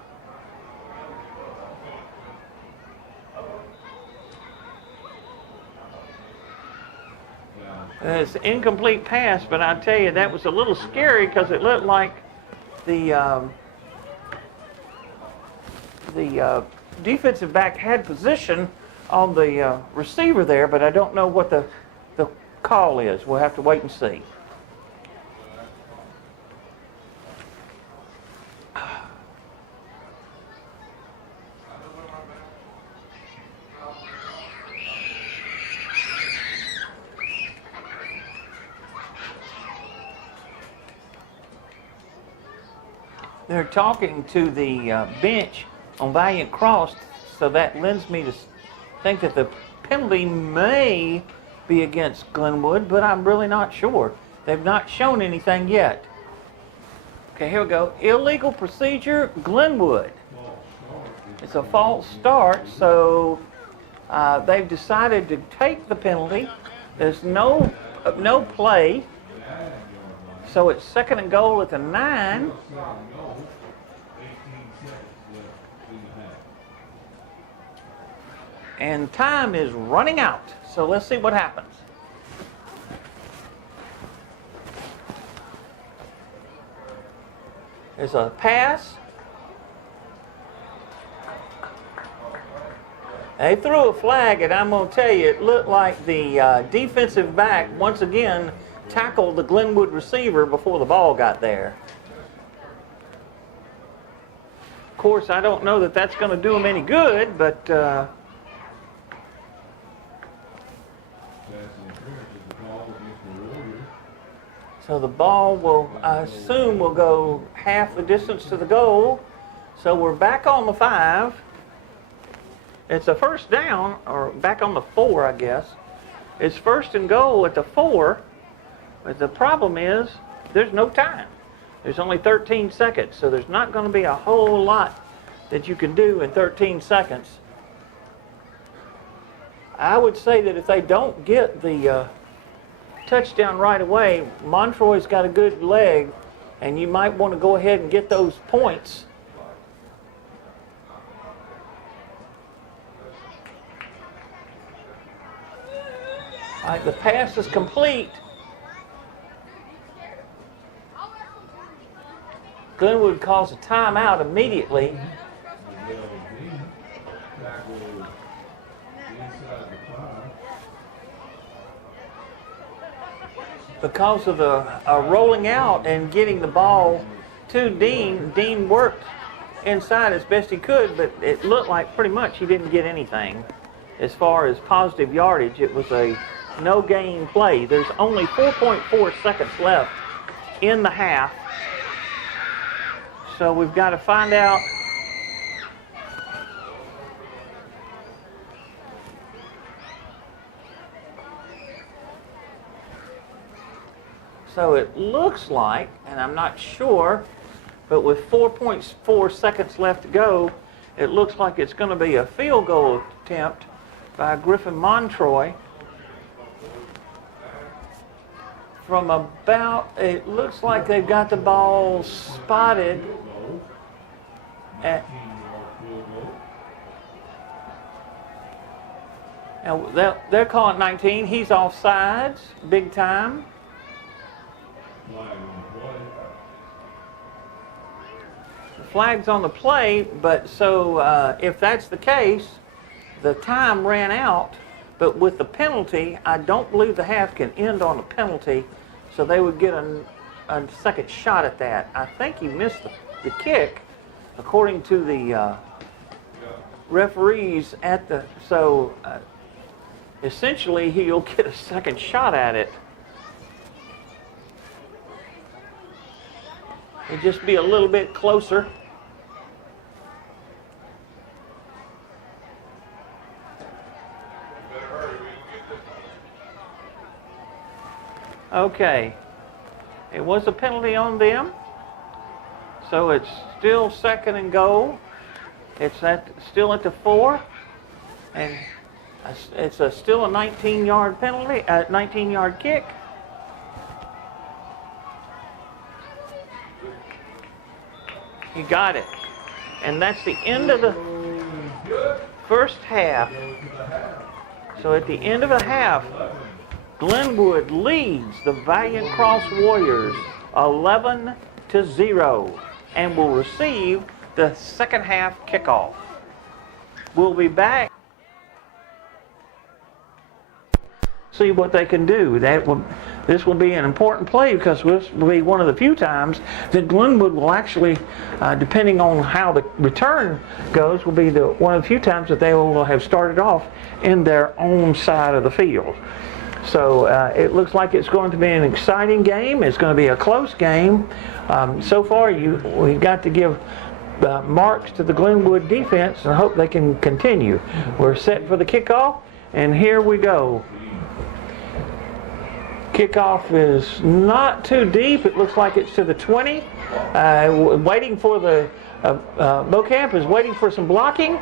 It's an incomplete pass, but I tell you, that was a little scary because it looked like the defensive back had position on the receiver there, but I don't know what the call is. We'll have to wait and see. They're talking to the bench on Valiant Cross, so that lends me to think that the penalty may be against Glenwood, but I'm really not sure. They've not shown anything yet. Okay, here we go. Illegal procedure, Glenwood. It's a false start, so they've decided to take the penalty. There's no play. So it's 2nd and goal at the 9. And time is running out. So let's see what happens. There's a pass. They threw a flag, and I'm going to tell you, it looked like the defensive back once again tackled the Glenwood receiver before the ball got there. Of course, I don't know that that's going to do him any good, but so the ball will, I assume, will go half the distance to the goal. So we're back on the 5. It's a first down, or back on the 4, I guess. It's 1st and goal at the 4. But the problem is, there's no time. There's only 13 seconds, so there's not going to be a whole lot that you can do in 13 seconds. I would say that if they don't get the touchdown right away, Montroy's got a good leg, and you might want to go ahead and get those points. All right, the pass is complete. Glenwood calls a timeout immediately. Because of the rolling out and getting the ball to Dean. Dean worked inside as best he could, but it looked like pretty much he didn't get anything. As far as positive yardage, it was a no-gain play. There's only 4.4 seconds left in the half. So we've got to find out. So it looks like, and I'm not sure, but with 4.4 seconds left to go, it looks like it's going to be a field goal attempt by Griffin Montroy. From about, it looks like they've got the ball spotted at, now they're calling 19. He's offsides, big time. The flag's on the play, but so if that's the case, the time ran out. But with the penalty, I don't believe the half can end on a penalty, so they would get a second shot at that. I think he missed the kick, according to the referees at the. So essentially, he'll get a second shot at it. It'll just be a little bit closer. Okay, it was a penalty on them, so it's still 2nd and goal. It's still at the 4, and it's still a 19-yard penalty, 19-yard kick. You got it, and that's the end of the first half. So at the end of the half, Glenwood leads the Valiant Cross Warriors 11-0 and will receive the second half kickoff. We'll be back. See what they can do. This will be an important play because this will be one of the few times that Glenwood will actually, depending on how the return goes, will be one of the few times that they will have started off in their own side of the field. So it looks like it's going to be an exciting game. It's going to be a close game. So far, we've got to give marks to the Glenwood defense and hope they can continue. We're set for the kickoff, and here we go. Kickoff is not too deep. It looks like it's to the 20. waiting for the Beauchamp is waiting for some blocking.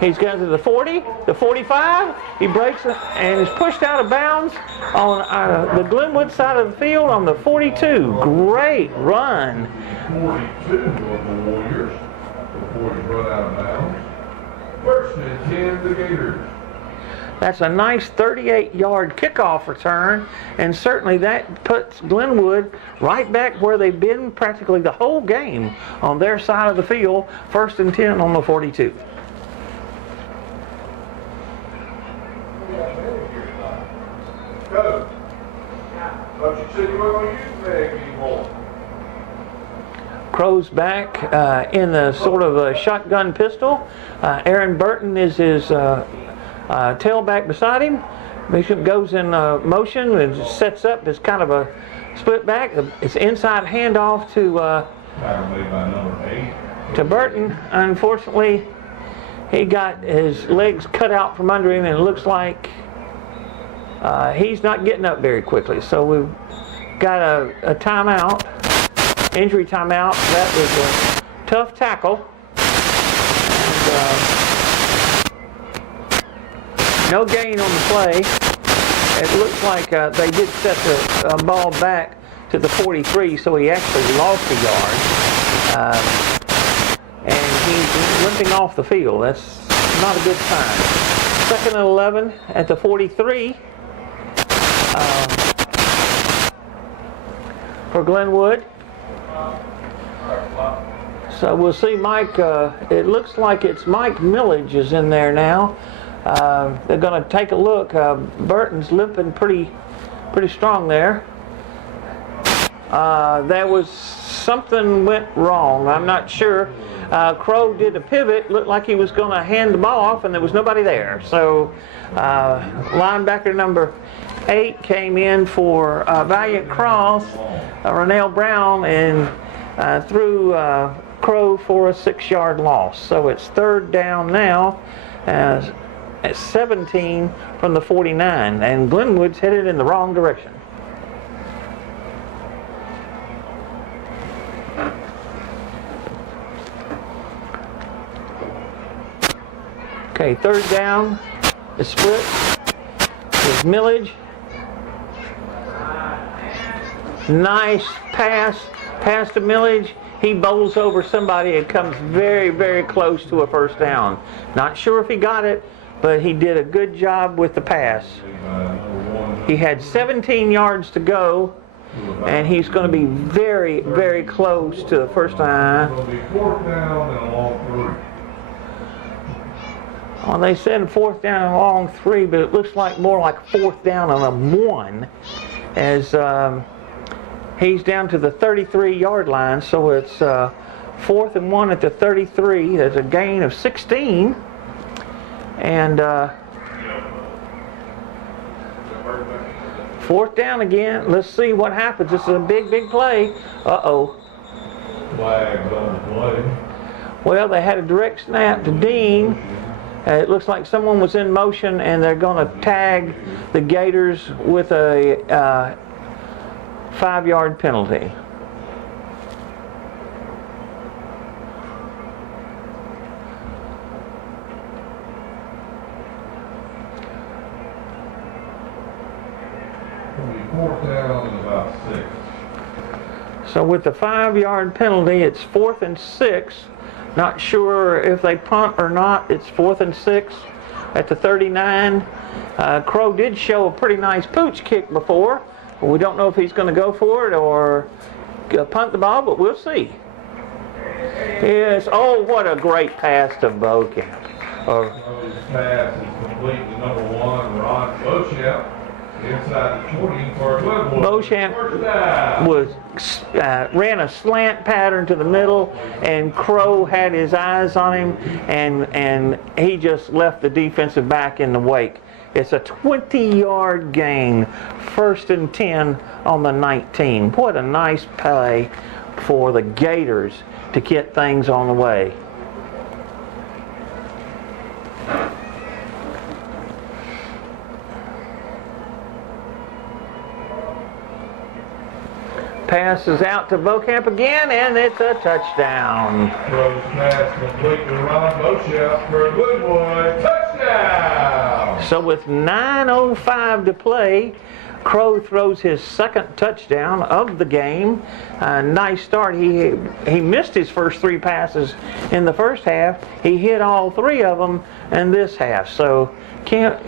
He's going to the 40, the 45. He breaks it and is pushed out of bounds on the Glenwood side of the field on the 42. Great run. 42 of the Warriors before he's run out of bounds. First and 10, the Gators. That's a nice 38-yard kickoff return, and certainly that puts Glenwood right back where they've been practically the whole game on their side of the field. First and 10 on the 42. Coach, thought you said you weren't going to use the egg anymore. Crow's back in the sort of a shotgun pistol. Aaron Burton is his tailback beside him. Bishop goes in motion and sets up as kind of a split back. It's inside handoff to Burton. Unfortunately, he got his legs cut out from under him, and it looks like he's not getting up very quickly. So we've got a timeout, injury timeout. That was a tough tackle. And, no gain on the play. It looks like they did set the ball back to the 43, so he actually lost a yard. And he's limping off the field. That's not a good sign. Second and 11 at the 43 for Glenwood. So we'll see Mike, it looks like it's Mike Millage is in there now. They're going to take a look. Burton's limping pretty strong there. There was something went wrong. I'm not sure. Crow did a pivot. Looked like he was going to hand the ball off, and there was nobody there. So linebacker number 8 came in for Valiant Cross, Renell Brown, and threw Crow for a 6-yard loss. So it's third down now. At 17 from the 49, and Glenwood's headed in the wrong direction. Okay, third down, the split is Millage. Nice pass to Millage. He bowls over somebody and comes very, very close to a first down. Not sure if he got it, but he did a good job with the pass. He had 17 yards to go, and he's going to be very, very close to the first down. Well, they said fourth down and long 3, but it looks like more like fourth down and a 1, as he's down to the 33-yard line. So it's 4th and 1 at the 33. There's a gain of 16. And fourth down again. Let's see what happens. This is a big, big play. Uh-oh. Flags on the play. Well, they had a direct snap to Dean. It looks like someone was in motion, and they're going to tag the Gators with a 5-yard penalty. Fourth down and about 6. So with the 5-yard penalty, it's 4th and 6. Not sure if they punt or not. It's 4th and 6 at the 39. Crow did show a pretty nice pooch kick before. We don't know if he's going to go for it or punt the ball, but we'll see. Yes. Oh, what a great pass to Beauchamp. This pass is complete to number 1, Ron Beauchamp. Inside the 20 for Glenwood. Beauchamp ran a slant pattern to the middle, and Crow had his eyes on him, and he just left the defensive back in the wake. It's a 20-yard gain, 1st and 10 on the 19. What a nice play for the Gators to get things on the way. Passes out to Beaucamp again, and it's a touchdown. Crow's pass complete to Ron Beauchamp for Glenwood. Touchdown! So with 9:05 to play, Crow throws his second touchdown of the game. Nice start. He missed his first 3 passes in the first half. He hit all 3 of them in this half. So can't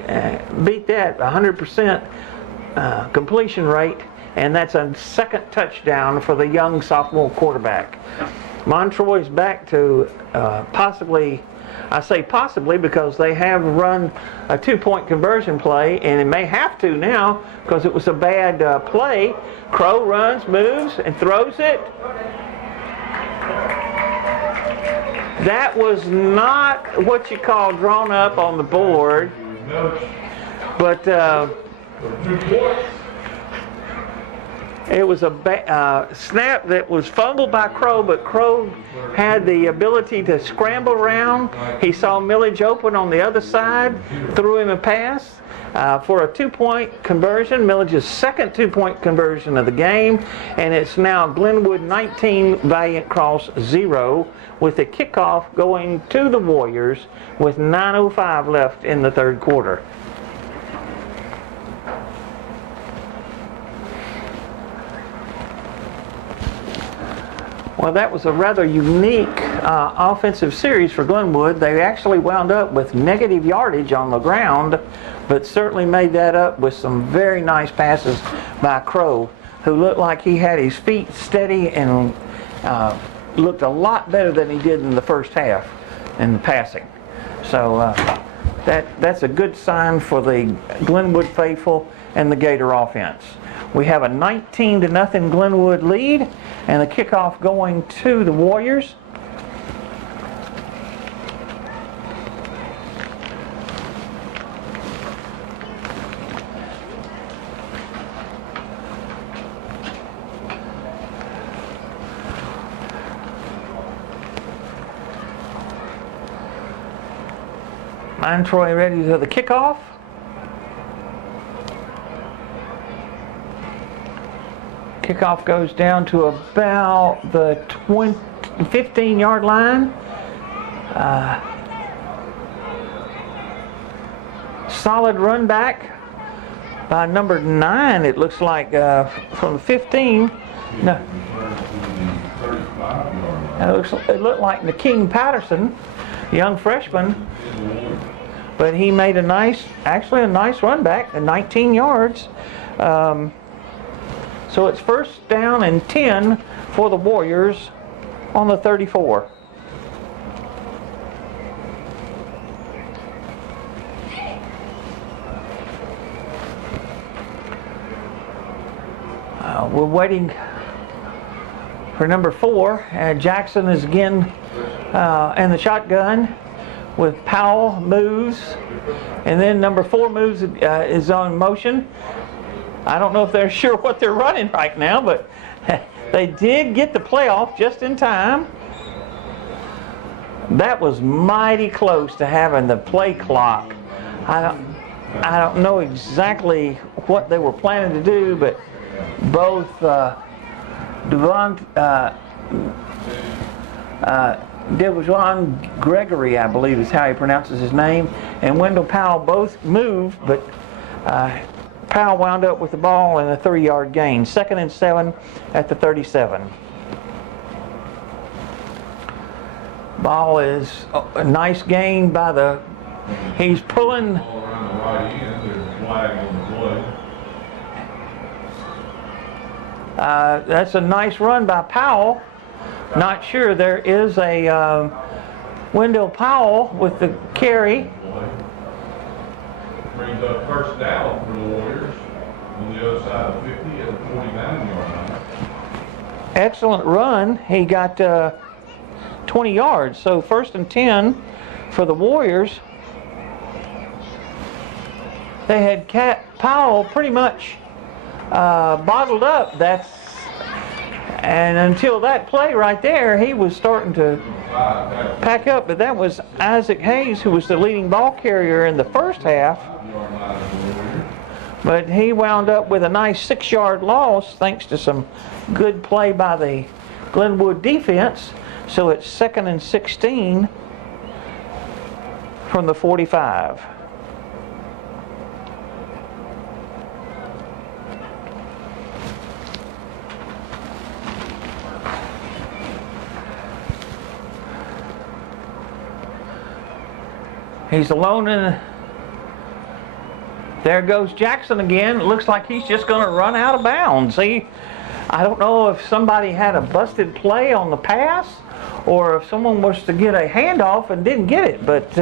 beat that. 100% completion rate. And that's a second touchdown for the young sophomore quarterback. Montroy's back to possibly, I say possibly because they have run a 2-point conversion play, and it may have to now because it was a bad play. Crow runs, moves, and throws it. That was not what you call drawn up on the board, but it was a snap that was fumbled by Crow, but Crow had the ability to scramble around. He saw Millage open on the other side, threw him a pass for a 2-point conversion, Millage's second 2-point conversion of the game, and it's now Glenwood 19, Valiant Cross 0, with the kickoff going to the Warriors with 9:05 left in the third quarter. Well, that was a rather unique offensive series for Glenwood. They actually wound up with negative yardage on the ground, but certainly made that up with some very nice passes by Crow, who looked like he had his feet steady and looked a lot better than he did in the first half in the passing. So that's a good sign for the Glenwood faithful and the Gator offense. We have a 19-0 Glenwood lead, and the kickoff going to the Warriors. Montroy ready for the kickoff. Kickoff goes down to about the 15-yard line. Solid run back by number 9, it looks like, from 15. No. It looked like Nakeem Patterson, young freshman, but he made a nice run back, 19 yards. So it's first down and 10 for the Warriors on the 34. We're waiting for number 4. Jackson is again in the shotgun with Powell moves, and then number 4 moves is on motion. I don't know if they're sure what they're running right now, but they did get the playoff just in time. That was mighty close to having the play clock. I don't know exactly what they were planning to do, but both Devon Gregory, I believe is how he pronounces his name, and Wendell Powell both moved, but Powell wound up with the ball and a 3-yard gain. 2nd and 7 at the 37. Ball is a nice gain by the. He's pulling. That's a nice run by Powell. Not sure. There is a Wendell Powell with the carry. Brings up first down for the Warriors on the other side of 50 at the 49-yard line. Excellent run. He got 20 yards. So 1st and 10 for the Warriors. They had Powell pretty much bottled up. And until that play right there, he was starting to pack up. But that was Isaac Hayes, who was the leading ball carrier in the first half, But he wound up with a nice 6-yard loss thanks to some good play by the Glenwood defense. So it's 2nd and 16 from the 45. He's alone in. There goes Jackson again. It looks like he's just going to run out of bounds. I don't know if somebody had a busted play on the pass or if someone was to get a handoff and didn't get it. But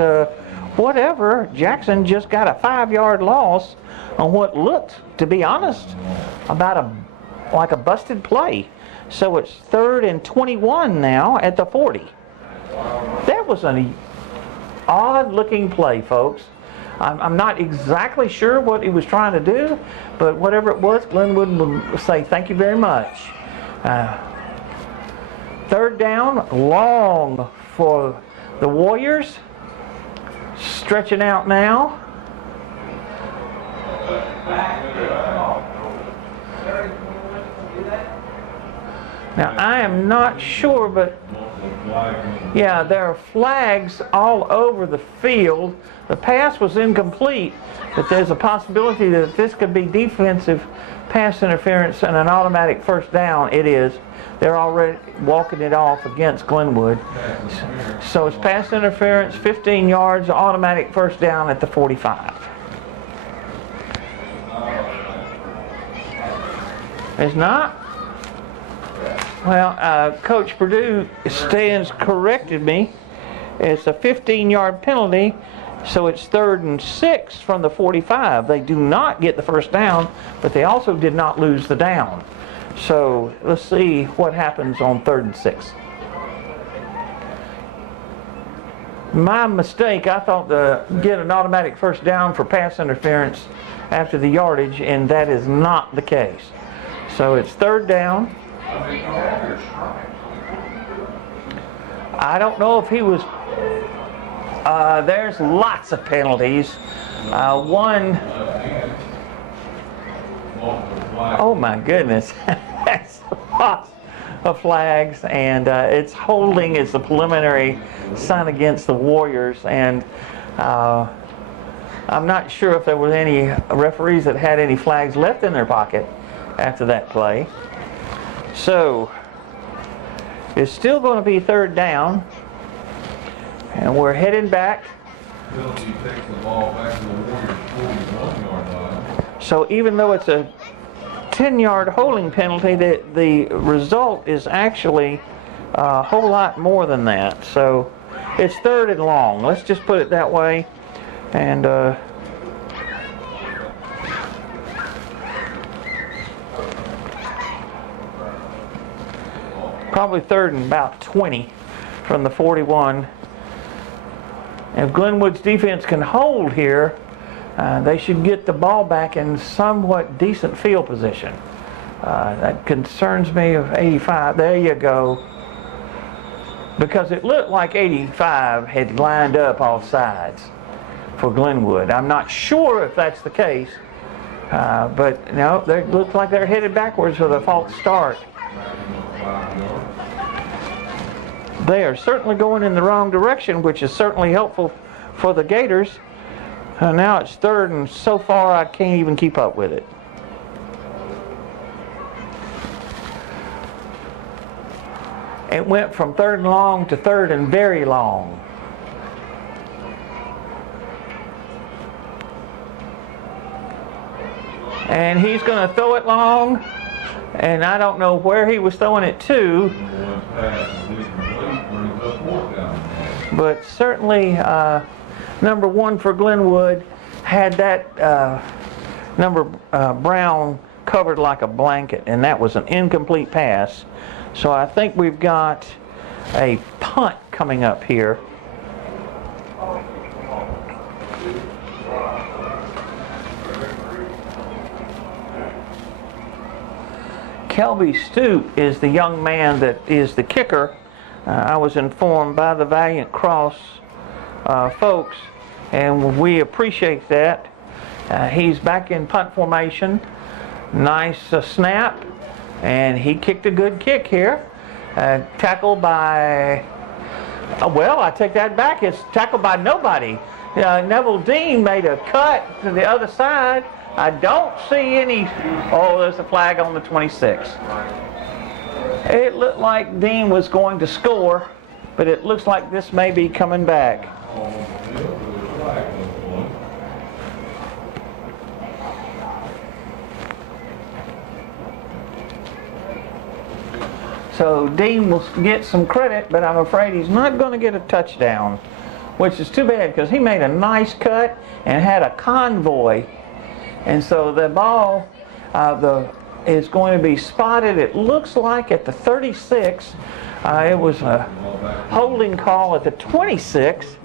whatever, Jackson just got a 5-yard loss on what looked, to be honest, about like a busted play. So it's 3rd and 21 now at the 40. That was an odd-looking play, folks. I'm not exactly sure what he was trying to do, but whatever it was, Glenwood would say thank you very much. 3rd down, long for the Warriors. Stretching out now. Now, I am not sure, but yeah, there are flags all over the field. The pass was incomplete, but there's a possibility that this could be defensive pass interference and an automatic first down. It is. They're already walking it off against Glenwood. So it's pass interference, 15 yards, automatic first down at the 45. It's not? Well, Coach Purdue stands corrected me. It's a 15-yard penalty, so it's 3rd and 6 from the 45. They do not get the first down, but they also did not lose the down. So let's see what happens on 3rd and 6. My mistake, I thought to get an automatic first down for pass interference after the yardage, and that is not the case. So it's 3rd down. I don't know if he was. There's lots of penalties. One. Oh my goodness, that's lots of flags, and it's holding is the preliminary sign against the Warriors, and I'm not sure if there were any referees that had any flags left in their pocket after that play. So it's still going to be 3rd down, and we're heading back. So even though it's a 10-yard holding penalty, the result is actually a whole lot more than that. So it's 3rd and long. Let's just put it that way. And probably 3rd and about 20 from the 41. If Glenwood's defense can hold here, they should get the ball back in somewhat decent field position. That concerns me of 85. There you go. Because it looked like 85 had lined up all sides for Glenwood. I'm not sure if that's the case, but no, they look like they're headed backwards with a false start. They are certainly going in the wrong direction, which is certainly helpful for the Gators. Now it's 3rd, and so far I can't even keep up with it. It went from 3rd and long to 3rd and very long. And he's going to throw it long, and I don't know where he was throwing it to. But certainly, number 1 for Glenwood had that number Brown covered like a blanket, and that was an incomplete pass. So I think we've got a punt coming up here. Kelby Stoop is the young man that is the kicker. I was informed by the Valiant Cross folks, and we appreciate that. He's back in punt formation. Nice snap, and he kicked a good kick here. Tackled by, well, I take that back. It's tackled by nobody. Neville Dean made a cut to the other side. I don't see any. Oh, there's a flag on the 26. It looked like Dean was going to score, but it looks like this may be coming back. So Dean will get some credit, but I'm afraid he's not going to get a touchdown, which is too bad because he made a nice cut and had a convoy. And so the ball is going to be spotted, it looks like, at the 36. It was a holding call at the 26.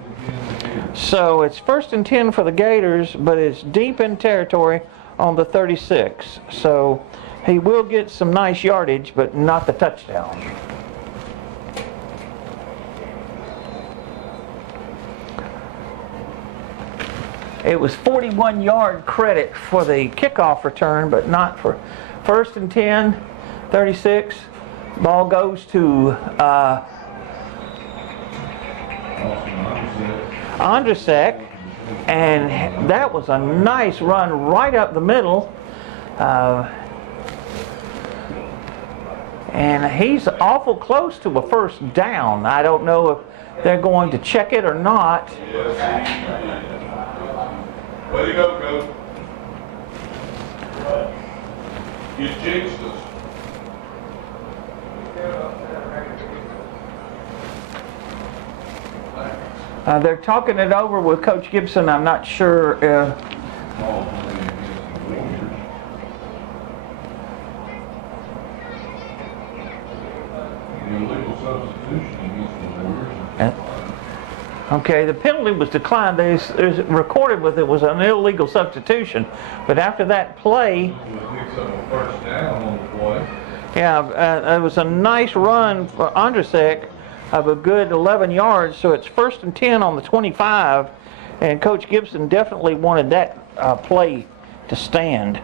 So it's 1st and 10 for the Gators, but it's deep in territory on the 36. So he will get some nice yardage, but not the touchdown. It was 41-yard credit for the kickoff return, but not for 1st and 10, 36. Ball goes to Ondrasek, and that was a nice run right up the middle. And he's awful close to a 1st down. I don't know if they're going to check it or not. Way to go, Coach. You jinxed us. They're talking it over with Coach Gibson. I'm not sure. Okay, the penalty was declined. There's recorded with it was an illegal substitution, but after that play, yeah, it was a nice run for Ondrasek of a good 11 yards. So it's 1st and 10 on the 25, and Coach Gibson definitely wanted that play to stand.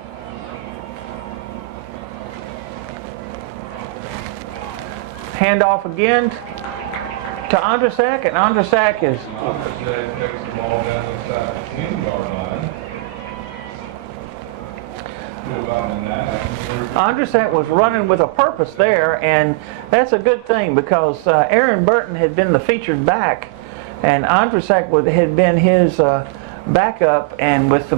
Handoff again to Ondrasek, and Ondrasek is. Ondrasek takes the ball down inside the 10-yard line. Ondrasek was running with a purpose there, and that's a good thing because Aaron Burton had been the featured back, and Ondrasek had been his backup, and with the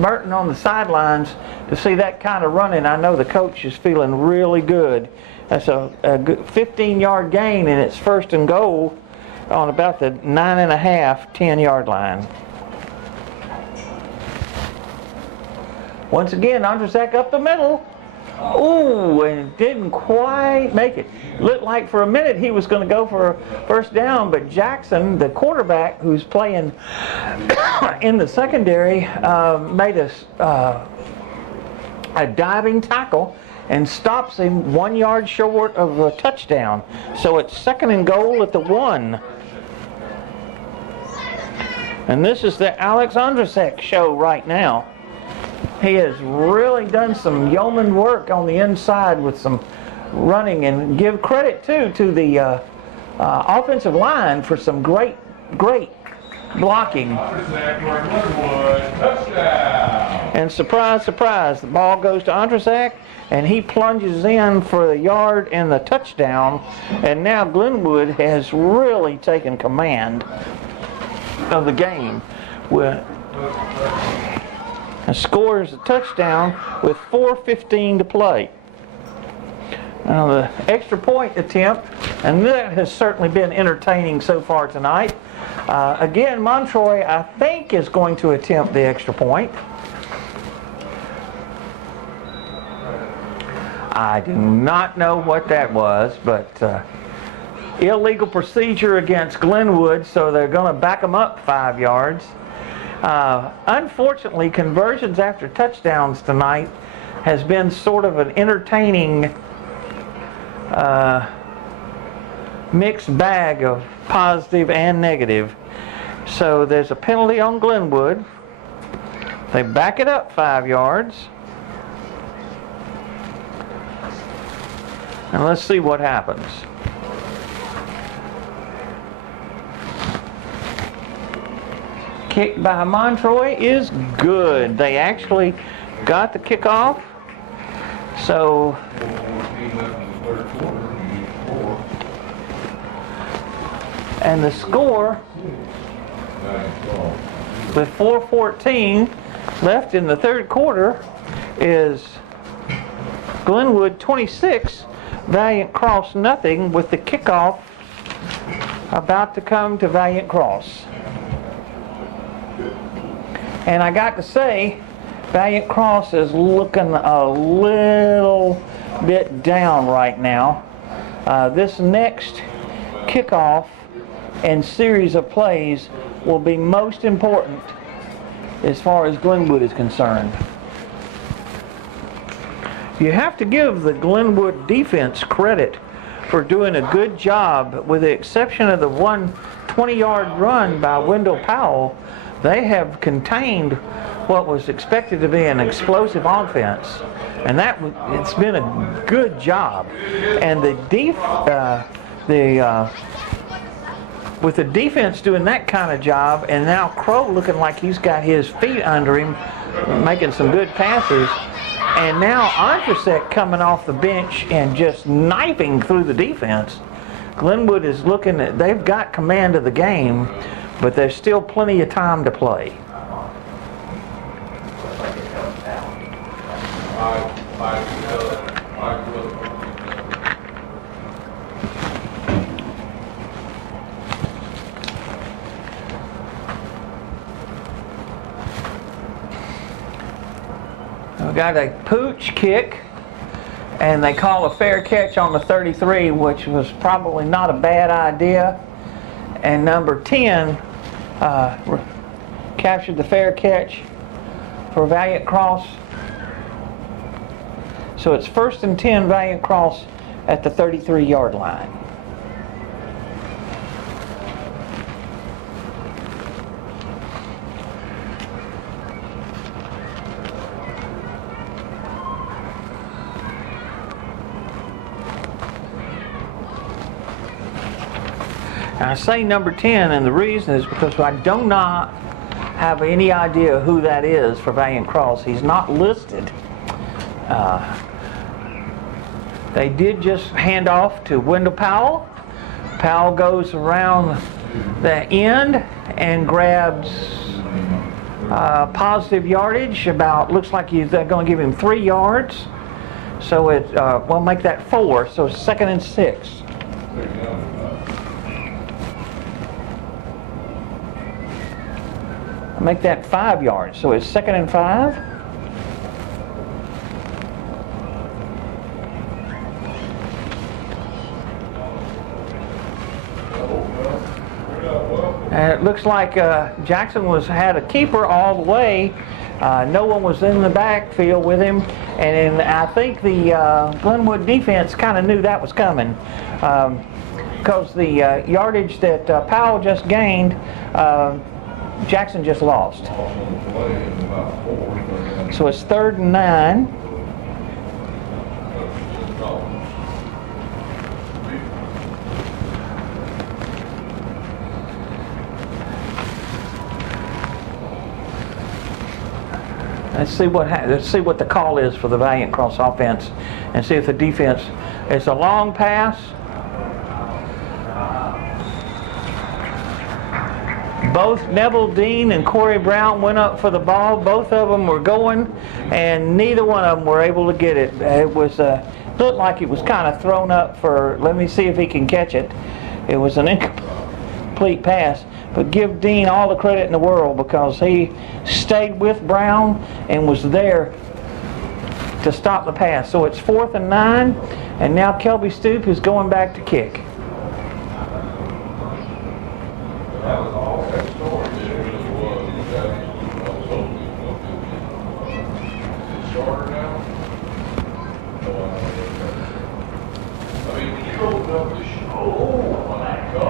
Burton on the sidelines, to see that kind of running, I know the coach is feeling really good. That's a good 15-yard gain, and it's 1st and goal on about the 9.5, 10-yard line. Once again, Ondrasek up the middle. Ooh, and didn't quite make it. Looked like for a minute he was going to go for a 1st down, but Jackson, the quarterback who's playing in the secondary, made a diving tackle and stops him 1 yard short of a touchdown. So it's 2nd and goal at the 1. And this is the Alex Ondrasek show right now. He has really done some yeoman work on the inside with some running, and give credit too to the offensive line for some great blocking. And surprise, surprise, the ball goes to Ondrasek, and he plunges in for the yard and the touchdown. And now Glenwood has really taken command of the game. And scores a touchdown with 4:15 to play. Now the extra point attempt, and that has certainly been entertaining so far tonight. Again, Montroy, I think, is going to attempt the extra point. I do not know what that was, but illegal procedure against Glenwood, so they're going to back them up 5 yards. Unfortunately, conversions after touchdowns tonight has been sort of an entertaining mixed bag of positive and negative. So there's a penalty on Glenwood, They back it up 5 yards. And let's see what happens. Kick by Montroy is good. They actually got the kickoff. So and the score with 4:14 left in the third quarter is Glenwood 26, Valiant Cross nothing, with the kickoff about to come to Valiant Cross. And I got to say, Valiant Cross is looking a little bit down right now. This next kickoff and series of plays will be most important as far as Glenwood is concerned. You have to give the Glenwood defense credit for doing a good job. With the exception of the one 20-yard run by Wendell Powell, they have contained what was expected to be an explosive offense, and it's been a good job. And with the defense doing that kind of job, and now Crow looking like he's got his feet under him, making some good passes, and now Andrzejczyk coming off the bench and just knifing through the defense. Glenwood is looking at, they've got command of the game, but there's still plenty of time to play. We got a pooch kick, and they call a fair catch on the 33, which was probably not a bad idea. And number 10 captured the fair catch for Valiant Cross. So it's 1st and 10 Valiant Cross at the 33-yard line. I say number 10, and the reason is because I do not have any idea who that is for Valiant Cross. He's not listed. They did just hand off to Wendell Powell. Powell goes around the end and grabs positive yardage. Looks like they're going to give him 3 yards. So we'll make that 4. So 2nd and 6. Make that 5 yards. So it's 2nd and 5. And it looks like Jackson had a keeper all the way. No one was in the backfield with him, and I think the Glenwood defense kind of knew that was coming, because the yardage that Powell just gained, Jackson just lost. So it's 3rd and 9. Let's see what the call is for the Valiant Cross offense, and see if the defense. It's a long pass. Both Neville Dean and Corey Brown went up for the ball. Both of them were going, and neither one of them were able to get it. It was looked like it was kind of thrown up for, let me see if he can catch it. It was an incomplete pass, but give Dean all the credit in the world, because he stayed with Brown and was there to stop the pass. So it's 4th and 9, and now Kelby Stoop is going back to kick.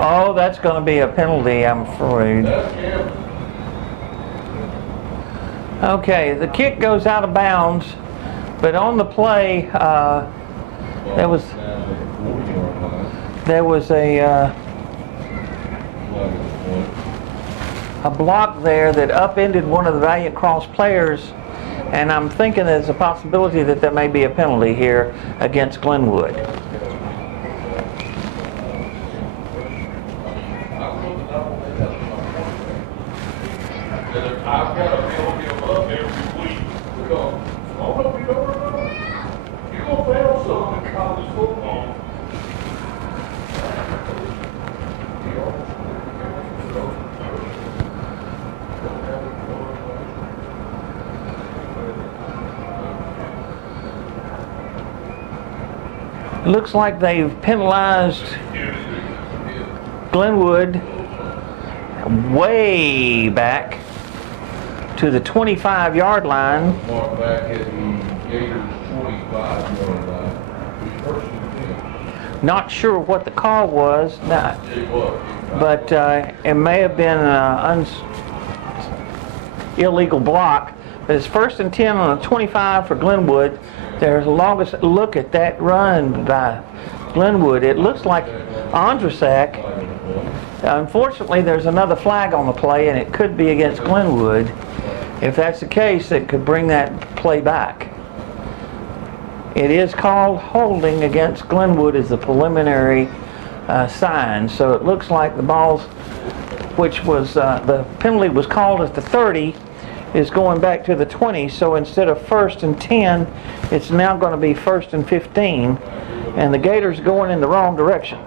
Oh, that's going to be a penalty, I'm afraid. Okay, the kick goes out of bounds, but on the play, there was a block there that upended one of the Valiant Cross players, and I'm thinking there's a possibility that there may be a penalty here against Glenwood. I've got to build him up every week because I don't know if you know or not. You're going to fail something in college football. It looks like they've penalized Glenwood way back to the 25-yard line. Mark back at the Gators 25-yard line. First and 10. Not sure what the call was, but it may have been an illegal block. But it's 1st and 10 on the 25 for Glenwood. There's the longest look at that run by Glenwood. It looks like Andrasak. Unfortunately, there's another flag on the play, and it could be against Glenwood. If that's the case, it could bring that play back. It is called holding against Glenwood as the preliminary sign. So it looks like the balls, which was the penalty was called at the 30, is going back to the 20. So instead of 1st and 10, it's now going to be 1st and 15, and the Gators going in the wrong direction.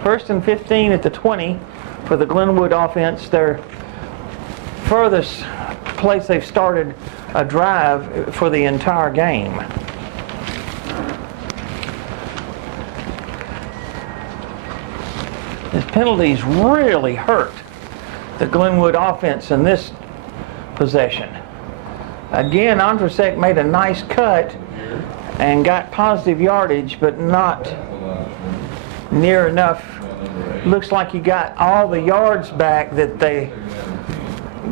1st and 15 at the 20 for the Glenwood offense. Their furthest place they've started a drive for the entire game. These penalties really hurt the Glenwood offense in this possession. Again, Andrasak made a nice cut and got positive yardage, but not near enough. Looks like he got all the yards back that they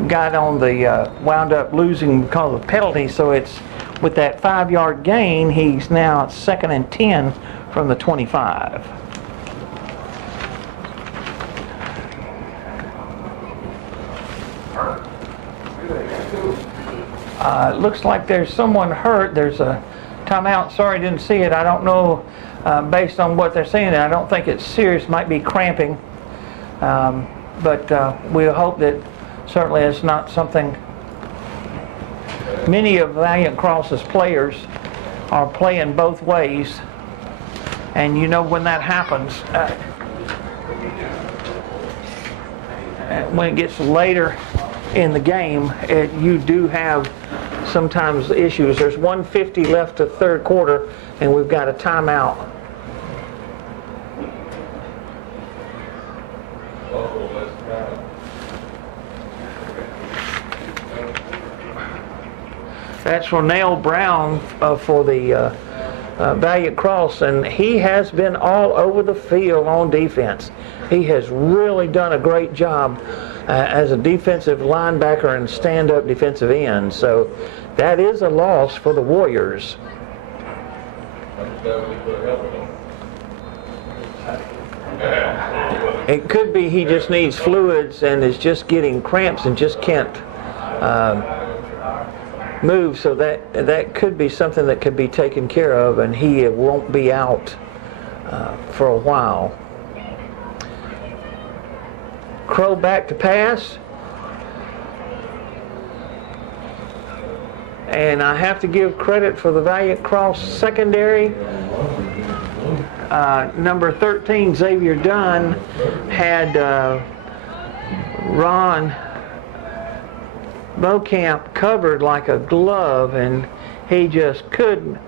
got on the wound up losing because of the penalty. So it's with that 5-yard gain, he's now at 2nd and 10 from the 25. Looks like there's someone hurt. There's a timeout. Sorry, didn't see it. I don't know. Based on what they're saying, I don't think it's serious. Might be cramping, but we hope that certainly it's not something. Many of Valiant Cross's players are playing both ways, and you know when that happens, when it gets later in the game, you do have sometimes issues. There's 1:50 left of third quarter, and we've got a timeout. That's Ronell Brown for the Valiant Cross, and he has been all over the field on defense. He has really done a great job as a defensive linebacker and stand-up defensive end. So that is a loss for the Warriors. It could be he just needs fluids and is just getting cramps and just can't move. So that could be something that could be taken care of, and he won't be out for a while. Crow back to pass. And I have to give credit for the Valiant Cross secondary. Number 13, Xavier Dunn, had Ron Beaucamp covered like a glove, and he just couldn't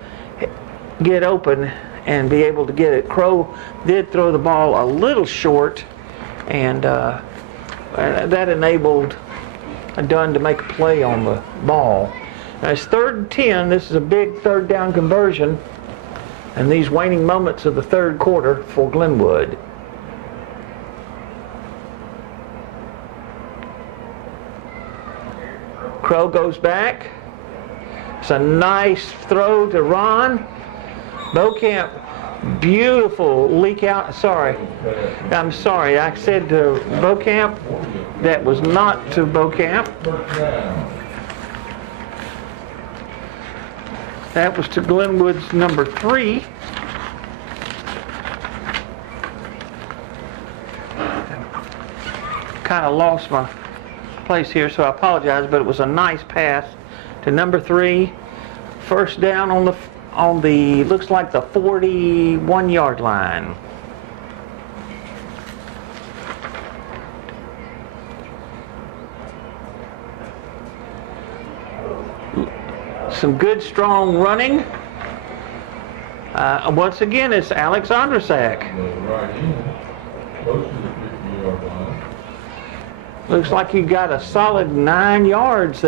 get open and be able to get it. Crow did throw the ball a little short, and that enabled Dunn to make a play on the ball. Now it's 3rd and 10. This is a big third down conversion, and these waning moments of the third quarter for Glenwood. Crow goes back. It's a nice throw to Ron. Beaucamp, beautiful leak out. Sorry, I'm sorry. I said to Beaucamp. That was not to Beaucamp. That was to Glenwood's number 3. Kind of lost my place here, so I apologize, but it was a nice pass to number 3. First down on the looks like the 41-yard line. Some good strong running. Once again, it's Alex Ondrasak. Looks like you got a solid 9 yards.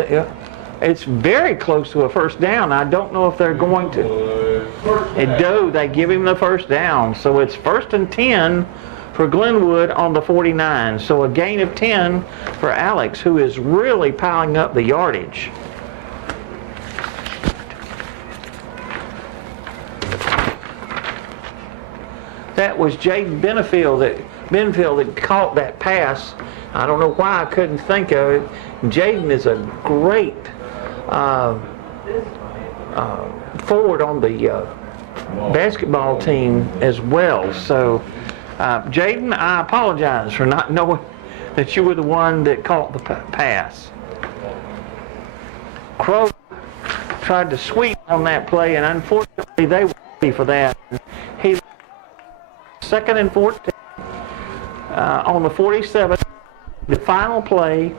It's very close to a first down. I don't know if they're going to. They give him the first down. So it's 1st and 10 for Glenwood on the 49. So a gain of 10 for Alex, who is really piling up the yardage. That was Jaden Benefield that caught that pass. I don't know why I couldn't think of it. Jaden is a great forward on the basketball team as well. So, Jaden, I apologize for not knowing that you were the one that caught the pass. Crow tried to sweep on that play, and unfortunately they were ready for that. He 2nd and 14 on the 47, the final play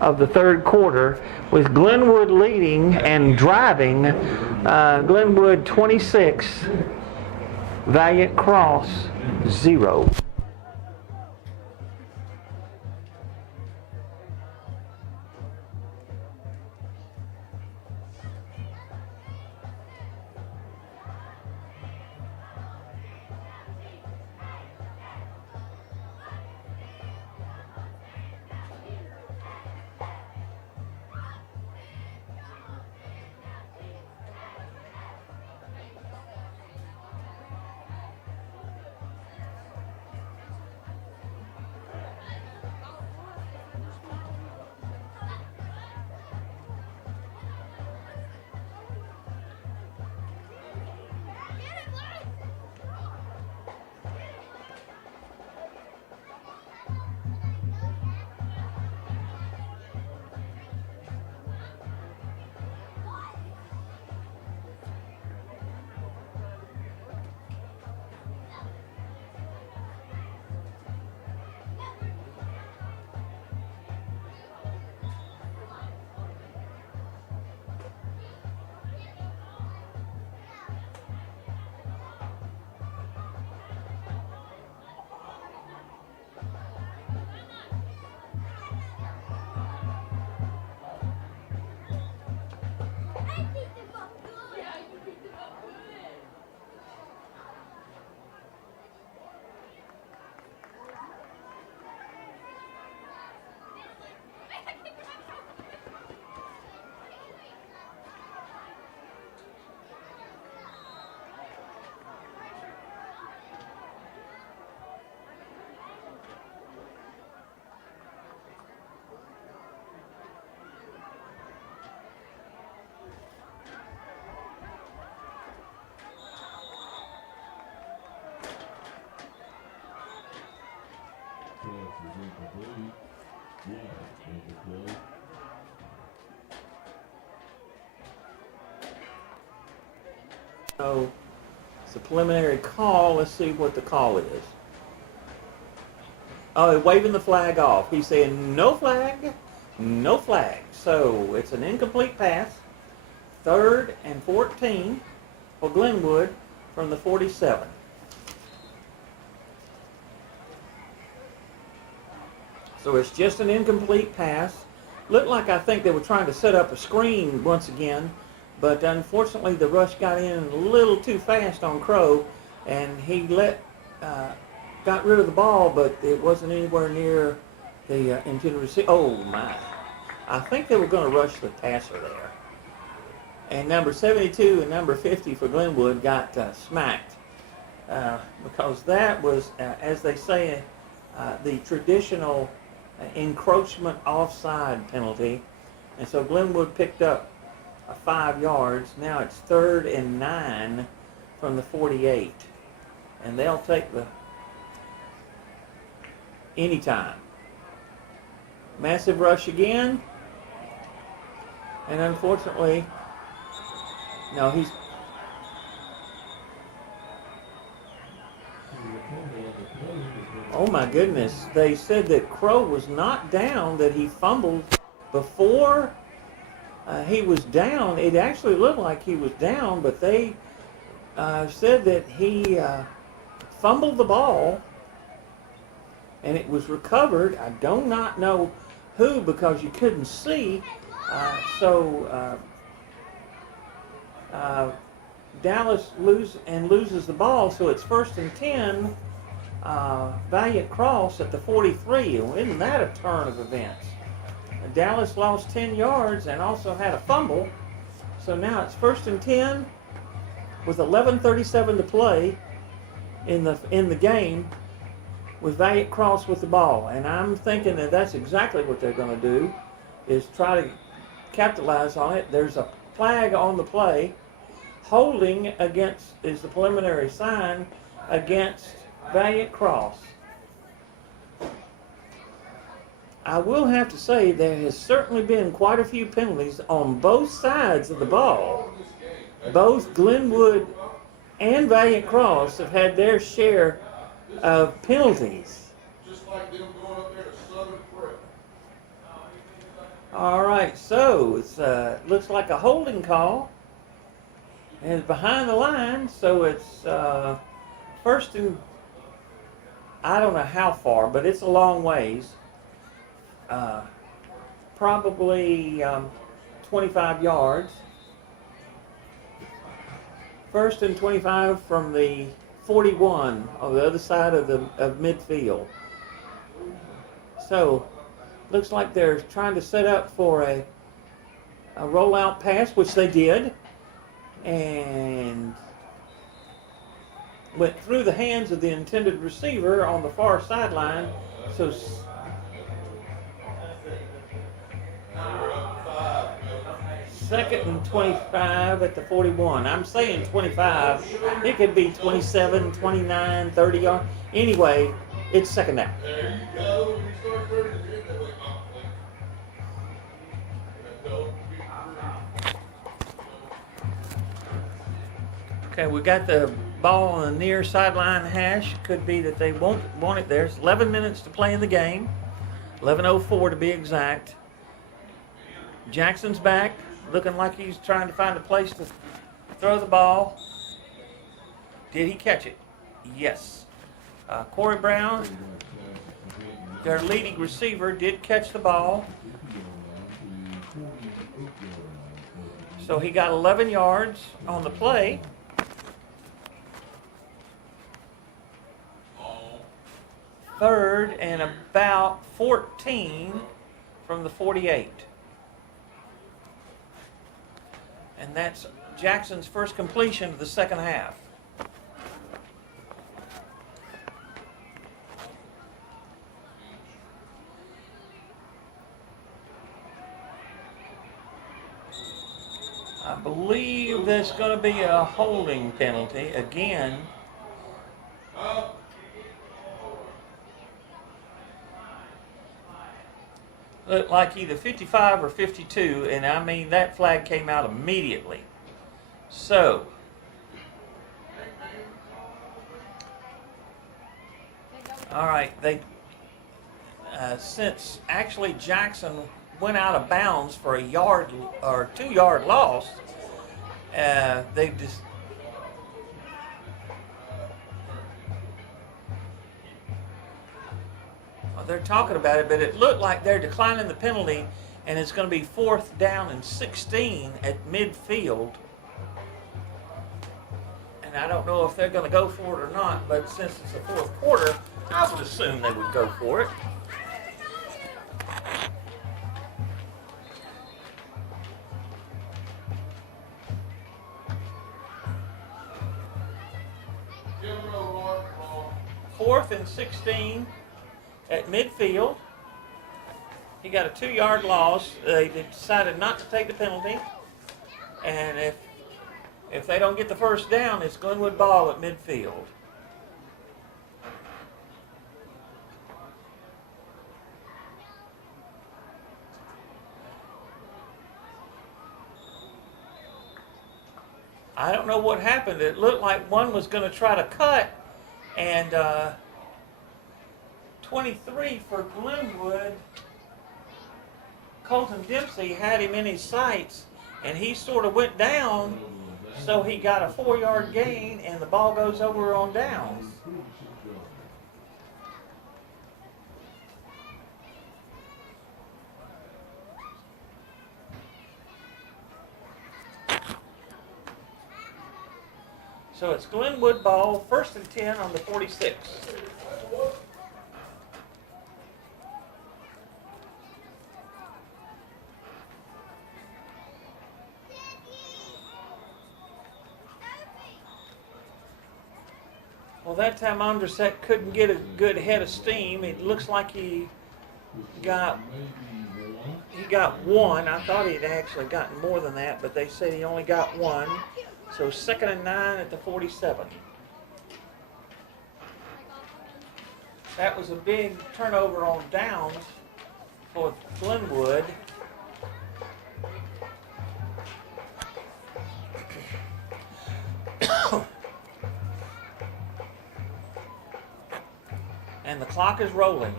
of the 3rd quarter, with Glenwood leading and driving. Glenwood 26, Valiant Cross 0. So it's a preliminary call. Let's see what the call is. Oh, they're waving the flag off. He's saying no flag, no flag. So it's an incomplete pass. 3rd and 14 for Glenwood from the 47. So it's just an incomplete pass. Looked like I think they were trying to set up a screen once again, but unfortunately the rush got in a little too fast on Crow, and he got rid of the ball, but it wasn't anywhere near the intended receiver. Oh my! I think they were going to rush the passer there. And number 72 and number 50 for Glenwood got smacked because that was, as they say, the traditional encroachment offside penalty. And so Glenwood picked up 5 yards. Now it's 3rd and 9 from the 48. And they'll take the anytime. Massive rush again. And unfortunately, no, he's... Oh my goodness. They said that Crow was not down, that he fumbled before he was down. It actually looked like he was down, but they said that he fumbled the ball and it was recovered. I do not know who because you couldn't see. Dallas loses the ball, so it's 1st and 10. Valiant cross at the 43. Isn't that a turn of events? Dallas lost 10 yards and also had a fumble. So now it's 1st and 10 with 11:37 to play in the game with Valiant cross with the ball. And I'm thinking that that's exactly what they're going to do, is try to capitalize on it. There's a flag on the play. Holding against is the preliminary sign against Valiant cross. I will have to say there has certainly been quite a few penalties on both sides of the ball. Both Glenwood and Valiant Cross have had their share of penalties. Just like them going up there to Southern Prep. All right, so it looks like a holding call. And it's behind the line, so it's 1st and... I don't know how far, but it's a long ways. Probably 25 yards. 1st and 25 from the 41 on the other side of midfield. So, looks like they're trying to set up for a rollout pass, which they did, and went through the hands of the intended receiver on the far sideline. So 2nd and 25 at the 41. I'm saying 25. It could be 27, 29, 30 yards. Anyway, it's 2nd down. There you go. Okay, we got the ball on the near sideline hash. Could be that they won't want it there. It's 11 minutes to play in the game. 11:04 to be exact. Jackson's back, looking like he's trying to find a place to throw the ball. Did he catch it? Yes. Corey Brown, their leading receiver, did catch the ball. So he got 11 yards on the play. Third and about 14 from the 48. And that's Jackson's first completion of the second half. I believe there's going to be a holding penalty again. Looked like either 55 or 52, and I mean that flag came out immediately. So, all right, they since actually Jackson went out of bounds for a yard or 2 yard loss, they've just they're talking about it, but it looked like they're declining the penalty, and it's going to be 4th down and 16 at midfield. And I don't know if they're going to go for it or not, but since it's the 4th quarter, I would assume they would go for it. 4th and 16 at midfield. He got a 2-yard loss. They decided not to take the penalty. And if they don't get the first down, it's Glenwood ball at midfield. I don't know what happened. It looked like one was going to try to cut, and 23 for Glenwood, Colton Dempsey had him in his sights, and he sort of went down, so he got a 4-yard gain, and the ball goes over on downs. So it's Glenwood ball, 1st and 10 on the 46. Well, that time Andrzejczyk couldn't get a good head of steam. It looks like he got one. I thought he'd actually gotten more than that, but they said he only got one. So 2nd and 9 at the 47. That was a big turnover on downs for Glenwood. And the clock is rolling.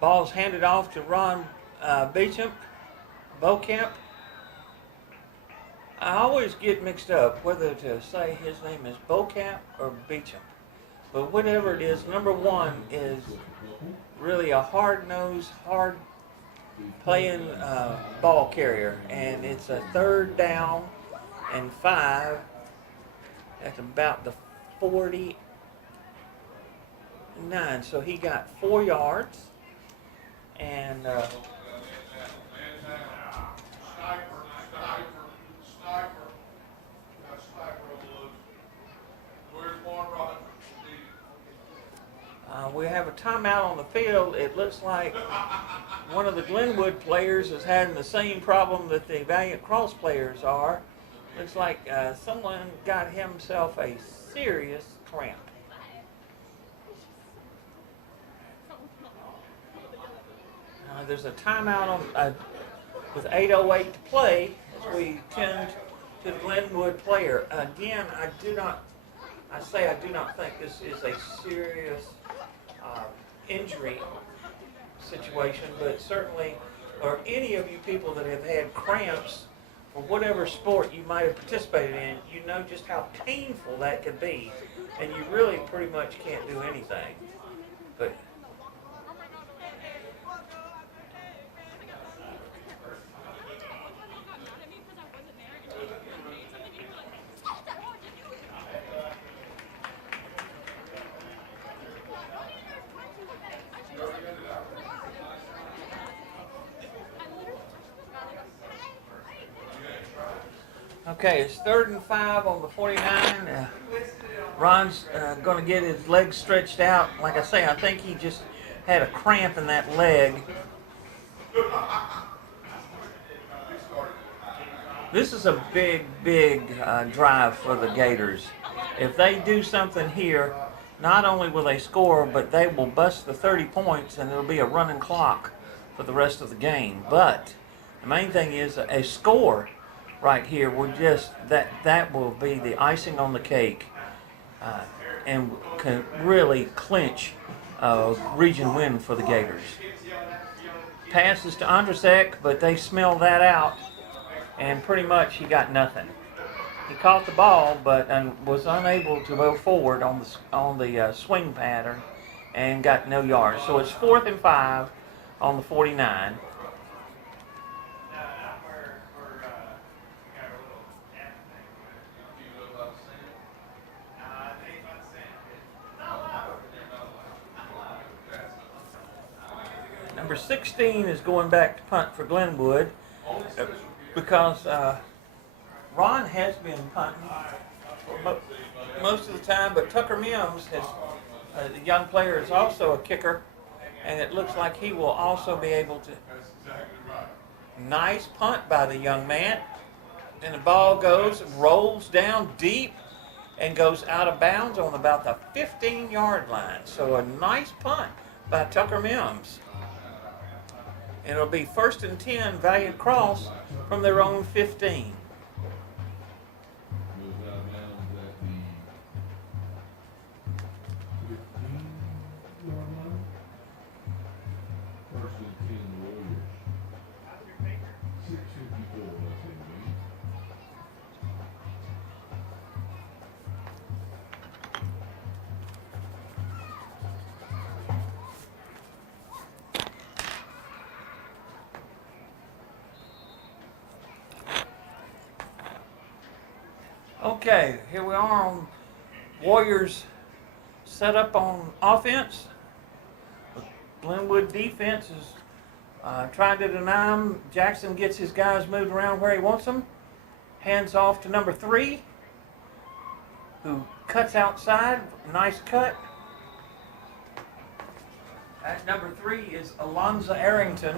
Ball's handed off to Ron Beauchamp. I always get mixed up whether to say his name is Beauchamp or Beauchamp. But whatever it is, number 1 is really a hard-nosed, hard-playing ball carrier. And it's a 3rd down and 5 at about the 49. So he got 4 yards. And we have a timeout on the field. It looks like one of the Glenwood players is having the same problem that the Valiant Cross players are. Looks like someone got himself a serious cramp. There's a timeout on with 8:08 to play as we tend to the Glenwood player. Again, I do not think this is a serious injury situation, but certainly, or any of you people that have had cramps for whatever sport you might have participated in, you know just how painful that could be, and you really pretty much can't do anything. But okay, it's 3rd and 5 on the 49. Ron's going to get his legs stretched out. Like I say, I think he just had a cramp in that leg. This is a big drive for the Gators. If they do something here, not only will they score, but they will bust the 30 points and it'll be a running clock for the rest of the game. But the main thing is a score right here will just that will be the icing on the cake and can really clinch a region win for the Gators. Passes to Andrzejczyk, but they smell that out, and pretty much he got nothing. He caught the ball, but was unable to go forward on the swing pattern and got no yards. So it's 4th and 5 on the 49. Number 16 is going back to punt for Glenwood because Ron has been punting most of the time, but Tucker Mims, the young player, is also a kicker, and it looks like he will also be able to. Nice punt by the young man, and the ball rolls down deep, and goes out of bounds on about the 15-yard line. So a nice punt by Tucker Mims. And it'll be 1st and 10, Valiant Cross from their own 15. Okay, here we are on Warriors set up on offense. Glenwood defense is trying to deny him. Jackson gets his guys moved around where he wants them. Hands off to number 3, who cuts outside. Nice cut. At number 3 is Alonzo Arrington.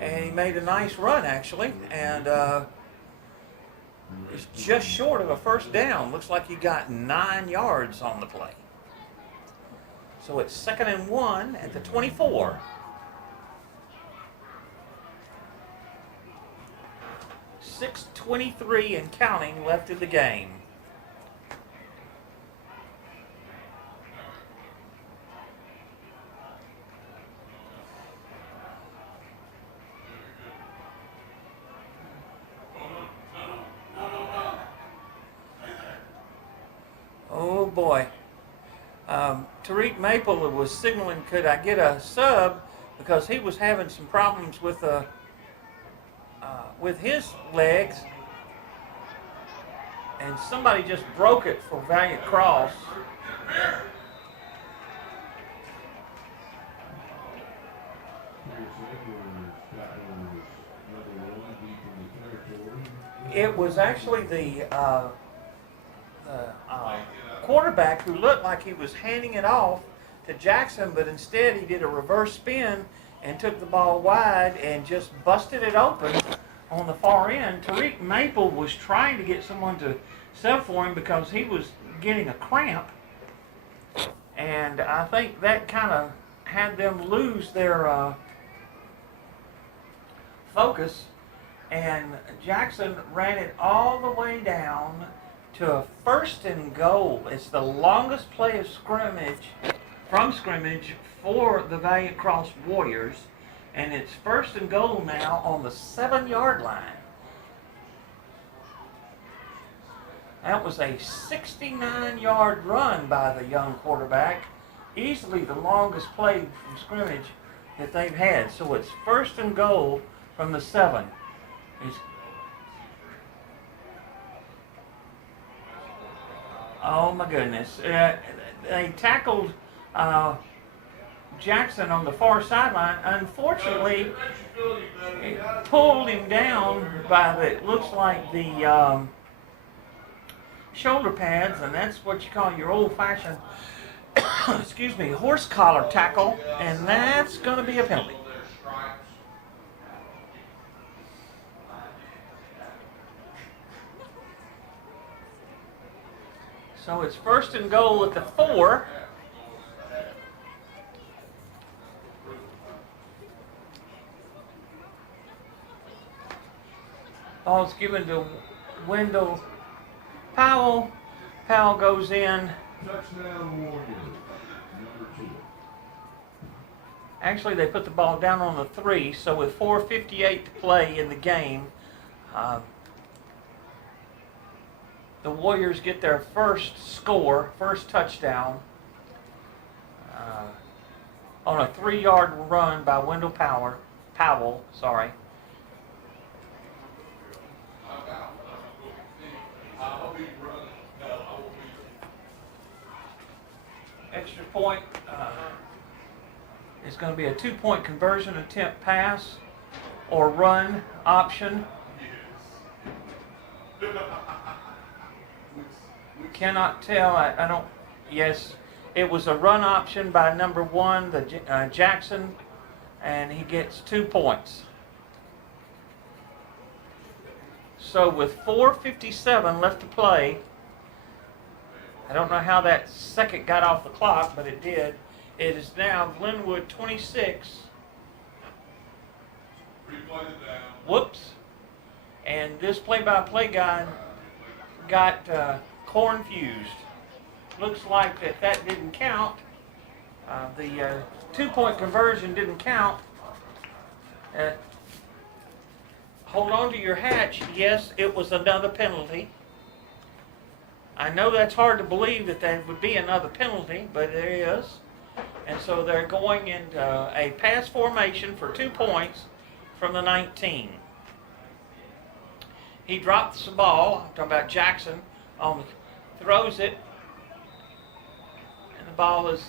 And he made a nice run, actually. And it's just short of a first down. Looks like he got 9 yards on the play. So it's 2nd and 1 at the 24. .6:23 and counting left in the game. Oh boy. Tariq Maple was signaling, could I get a sub, because he was having some problems with his legs, and somebody just broke it for Valiant Cross. It was actually the quarterback who looked like he was handing it off to Jackson, but instead he did a reverse spin and took the ball wide and just busted it open on the far end. Tariq Maple was trying to get someone to sub for him because he was getting a cramp, and I think that kind of had them lose their focus, and Jackson ran it all the way down to a 1st and goal. It's the longest play of scrimmage for the Valiant Cross Warriors, and it's 1st and goal now on the 7-yard line. That was a 69-yard run by the young quarterback, easily the longest play from scrimmage that they've had. So it's 1st and goal from the 7. Oh my goodness. They tackled Jackson on the far sideline. Unfortunately, it pulled him down by it looks like the shoulder pads, and that's what you call your old-fashioned excuse me, horse collar tackle, and that's going to be a penalty. So it's 1st and goal at the 4. Ball's given to Wendell Powell. Powell goes in. Touchdown Warriors, number 2. Actually, they put the ball down on the 3, so with 4:58 to play in the game, the Warriors get their first touchdown, on a 3-yard run by Wendell Powell. Extra point is going to be a 2-point conversion attempt pass or run option. Cannot tell. I don't. Yes, it was a run option by number 1, Jackson, and he gets 2 points. So with 4:57 left to play, I don't know how that second got off the clock, but it did. It is now Glenwood 26. Whoops. And this play-by-play guy got corn-fused. Looks like that didn't count. The 2-point conversion didn't count. Hold on to your hatch. Yes, it was another penalty. I know that's hard to believe that there would be another penalty, but there is. And so they're going into a pass formation for 2 points from the 19. He drops the ball. I'm talking about Jackson. Throws it. And the ball is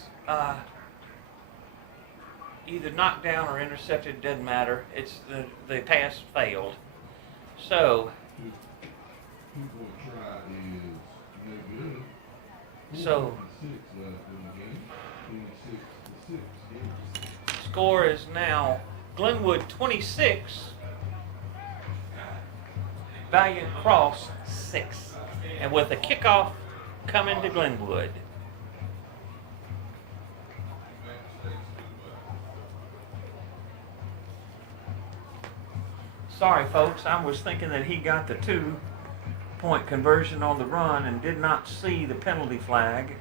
either knocked down or intercepted. Doesn't matter. It's the pass failed. So. 2-point try is no good. So. 6 left in the game. 26-6. Score is now Glenwood 26, Valiant Cross 6, and with a kickoff coming to Glenwood. Sorry, folks, I was thinking that he got the 2-point conversion on the run and did not see the penalty flag.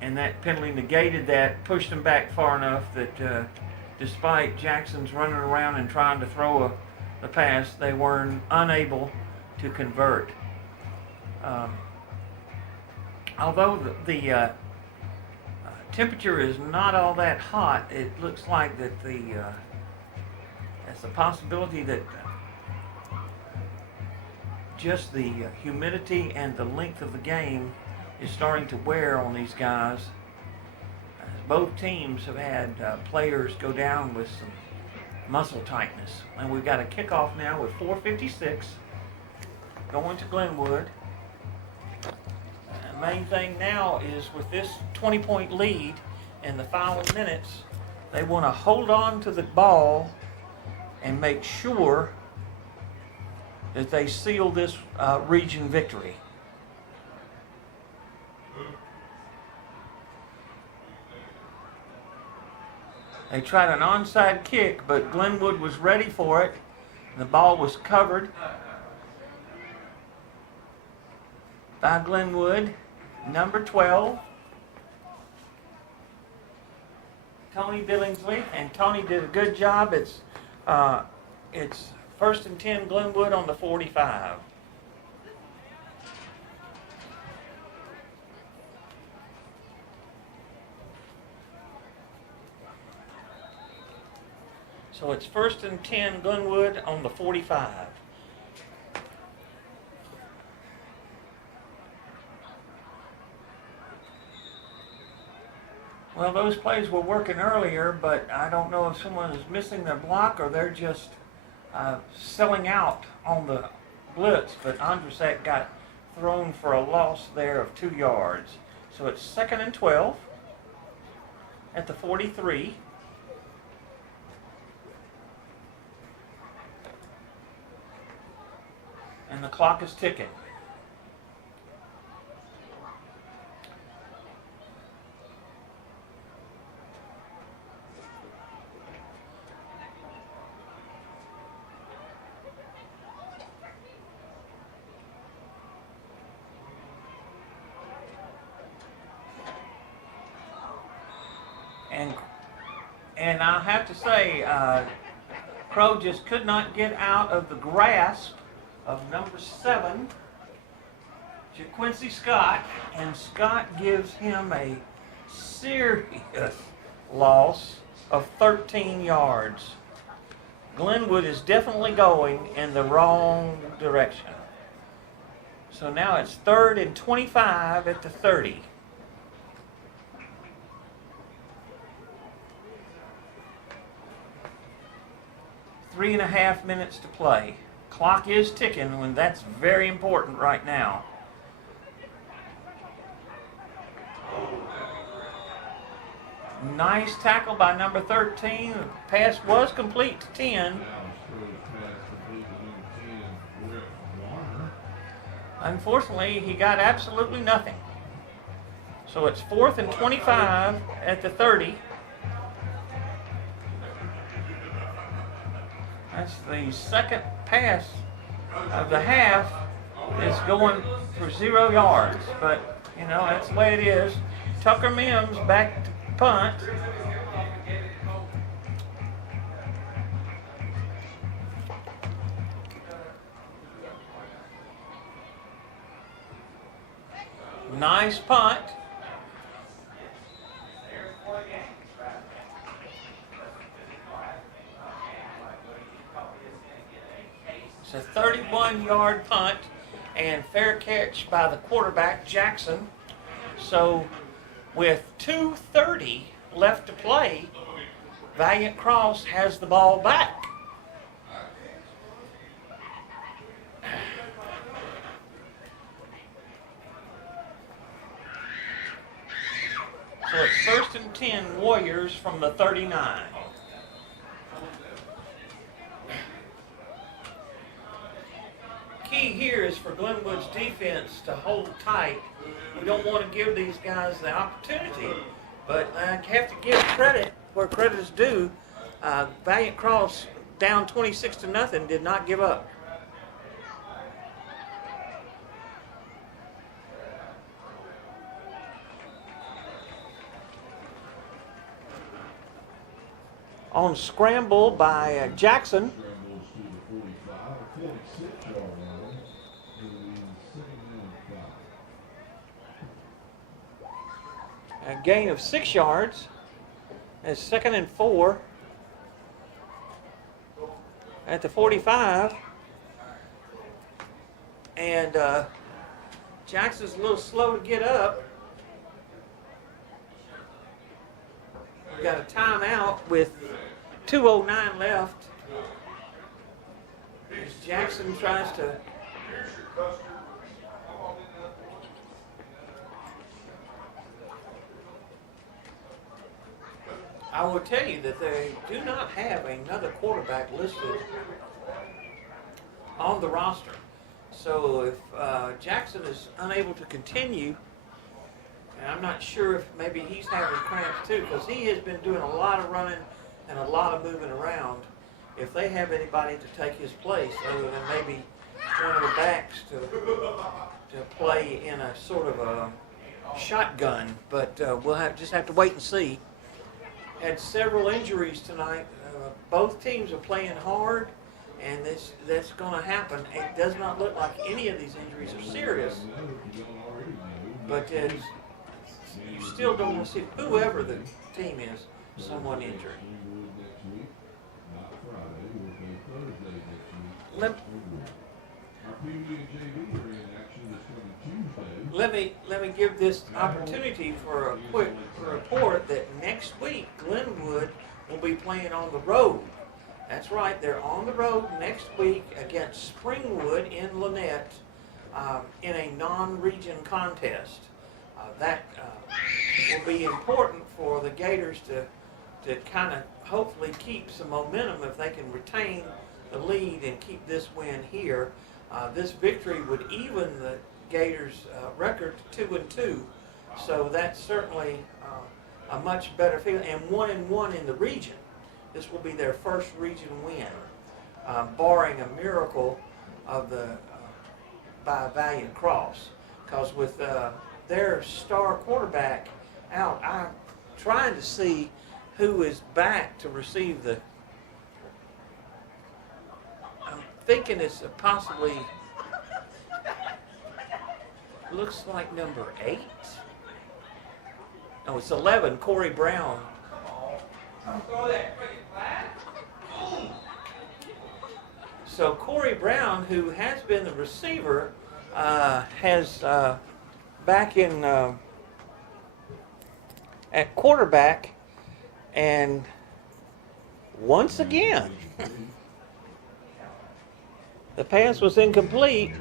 And that penalty negated that, pushed him back far enough that despite Jackson's running around and trying to throw the pass, they were unable to convert. Although the temperature is not all that hot, it looks like that there's a possibility that just the humidity and the length of the game is starting to wear on these guys. Both teams have had players go down with some muscle tightness. And we've got a kickoff now with 4:56 going to Glenwood. The main thing now is with this 20-point lead in the final minutes, they want to hold on to the ball and make sure that they seal this region victory. They tried an onside kick, but Glenwood was ready for it. The ball was covered by Glenwood, number 12, Tony Billingsley, and Tony did a good job. It's 1st and 10 Glenwood on the 45. So it's 1st and 10 Glenwood on the 45. Well, those plays were working earlier, but I don't know if someone is missing their block or they're just selling out on the blitz. But Andrzejczyk got thrown for a loss there of 2 yards. So it's 2nd and 12 at the 43. And the clock is ticking. And I have to say, Crow just could not get out of the grasp of number 7, JaQuincy Scott, and Scott gives him a serious loss of 13 yards. Glenwood is definitely going in the wrong direction. So now it's 3rd and 25 at the 30. Three and a half minutes to play. Clock is ticking when that's very important right now. Nice tackle by number 13. The pass was complete to 10. Unfortunately, he got absolutely nothing. So it's 4th and 25 at the 30. That's the second pass of the half. It's going for 0 yards. But, you know, that's the way it is. Tucker Mims back to punt. Nice punt. It's a 31-yard punt and fair catch by the quarterback, Jackson. So with 2:30 left to play, Valiant Cross has the ball back. So it's 1st and 10 Warriors from the 39. Key here is for Glenwood's defense to hold tight. We don't want to give these guys the opportunity, but I have to give credit where credit is due. Valiant Cross, down 26-0, did not give up. On scramble by Jackson. A gain of 6 yards. It's 2nd and 4 at the 45. And Jackson's a little slow to get up. We've got a timeout with 2:09 left. As Jackson tries to I will tell you that they do not have another quarterback listed on the roster. So if Jackson is unable to continue, and I'm not sure if maybe he's having cramps too, because he has been doing a lot of running and a lot of moving around. If they have anybody to take his place, other than maybe one of the backs to play in a sort of a shotgun, but we'll just have to wait and see. Had several injuries tonight. Both teams are playing hard, and that's going to happen. It does not look like any of these injuries are serious, but you still don't want to see whoever the team is, someone injured. Let me give this opportunity for a quick report that next week Glenwood will be playing on the road. That's right, they're on the road next week against Springwood in Lynette in a non-region contest. That will be important for the Gators to kind of hopefully keep some momentum if they can retain the lead and keep this win here. This victory would even the Gators' record to 2-2, so that's certainly a much better feeling. And 1-1 in the region. This will be their first region win, barring a miracle of by Valiant Cross. Because with their star quarterback out, I'm trying to see who is back to receive the. I'm thinking it's possibly. Looks like number 8. No, it's 11, Corey Brown. So Corey Brown, who has been the receiver, has back in at quarterback, and once again, The pass was incomplete,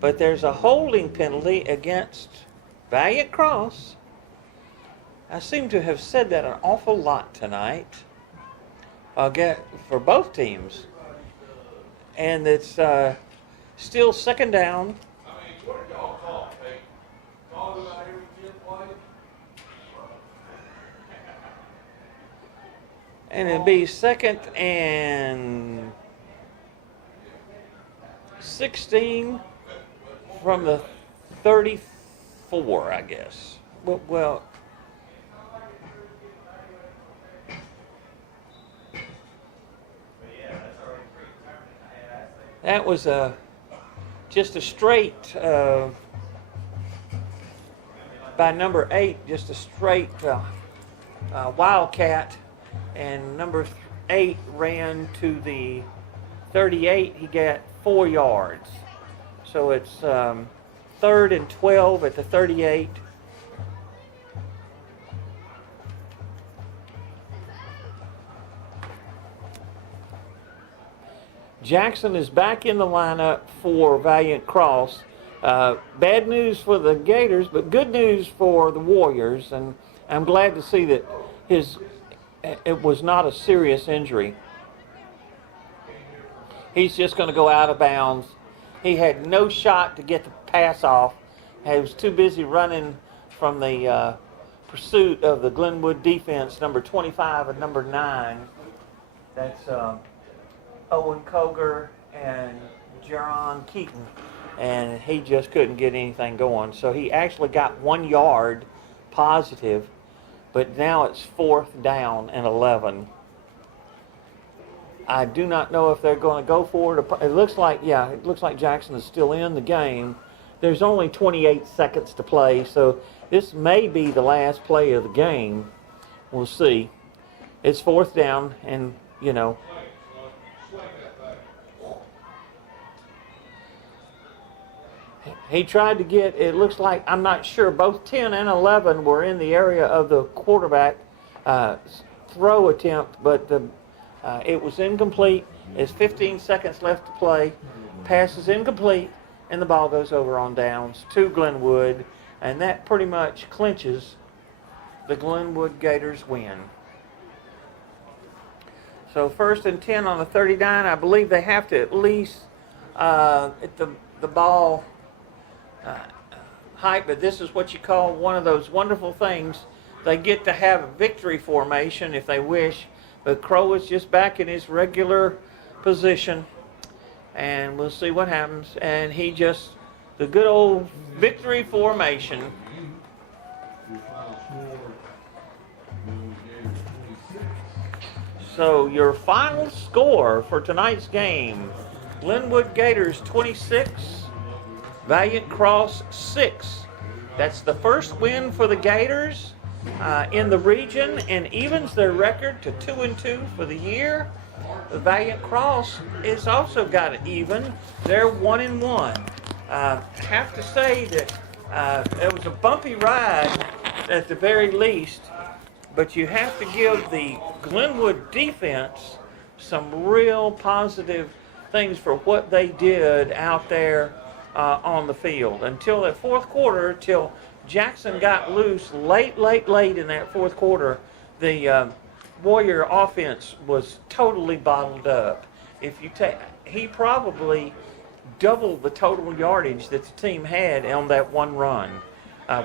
but there's a holding penalty against Valiant Cross. I seem to have said that an awful lot tonight for both teams. And it's still second down. And it'll be 2nd and 16 from the 34, I guess. Well, that was just a straight, by number 8, just a straight wildcat. And number 8 ran to the 38. He got 4 yards. So it's 3rd and 12 at the 38. Jackson is back in the lineup for Valiant Cross. Bad news for the Gators, but good news for the Warriors. And I'm glad to see that it was not a serious injury. He's just going to go out of bounds. He had no shot to get the pass off. He was too busy running from the pursuit of the Glenwood defense, number 25 and number 9. That's Owen Koger and Jaron Keaton. And he just couldn't get anything going. So he actually got 1 yard positive. But now it's 4th down and 11. I do not know if they're going to go for it. It looks like Jackson is still in the game. There's only 28 seconds to play, so this may be the last play of the game. We'll see. It's 4th down, and, he tried to get, it looks like, I'm not sure, both 10 and 11 were in the area of the quarterback throw attempt, but it was incomplete. There's 15 seconds left to play. Pass is incomplete, and the ball goes over on downs to Glenwood, and that pretty much clinches the Glenwood Gators win. So 1st and 10 on the 39. I believe they have to at least at the ball height, but this is what you call one of those wonderful things. They get to have a victory formation if they wish, but Crow is just back in his regular position, and we'll see what happens. And he just, the good old victory formation. So your final score for tonight's game: Glenwood Gators 26, Valiant Cross 6. That's the first win for the Gators in the region, and evens their record to 2-2 for the year. The Valiant Cross is also got it even. They're 1-1. I have to say that it was a bumpy ride at the very least, but you have to give the Glenwood defense some real positive things for what they did out there on the field until that fourth quarter, till Jackson got loose late in that fourth quarter. The Warrior offense was totally bottled up. If you take, he probably doubled the total yardage that the team had on that one run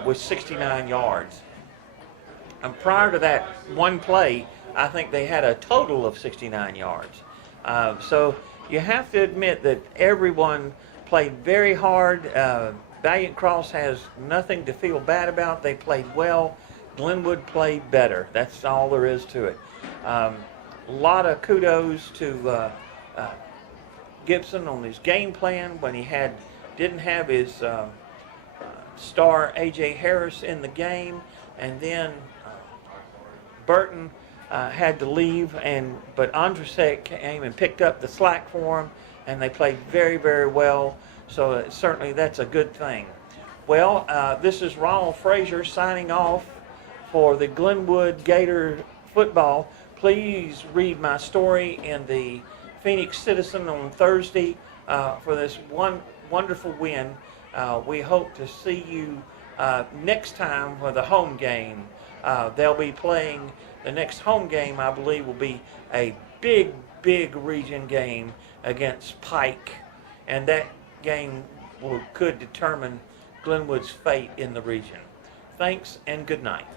with 69 yards. And prior to that one play, I think they had a total of 69 yards. So you have to admit that everyone played very hard. Valiant Cross has nothing to feel bad about. They played well. Glenwood played better. That's all there is to it. A lot of kudos to Gibson on his game plan when he didn't have his star A.J. Harris in the game, and then Burton had to leave, but Andrzejczyk came and picked up the slack for him, and they played very, very well. So certainly that's a good thing. Well, this is Ronald Frazier signing off for the Glenwood Gator football. Please read my story in the Phoenix Citizen on Thursday for this wonderful win. We hope to see you next time for the home game. They'll be playing the next home game, I believe, will be a big region game against Pike, and that game could determine Glenwood's fate in the region. Thanks and good night.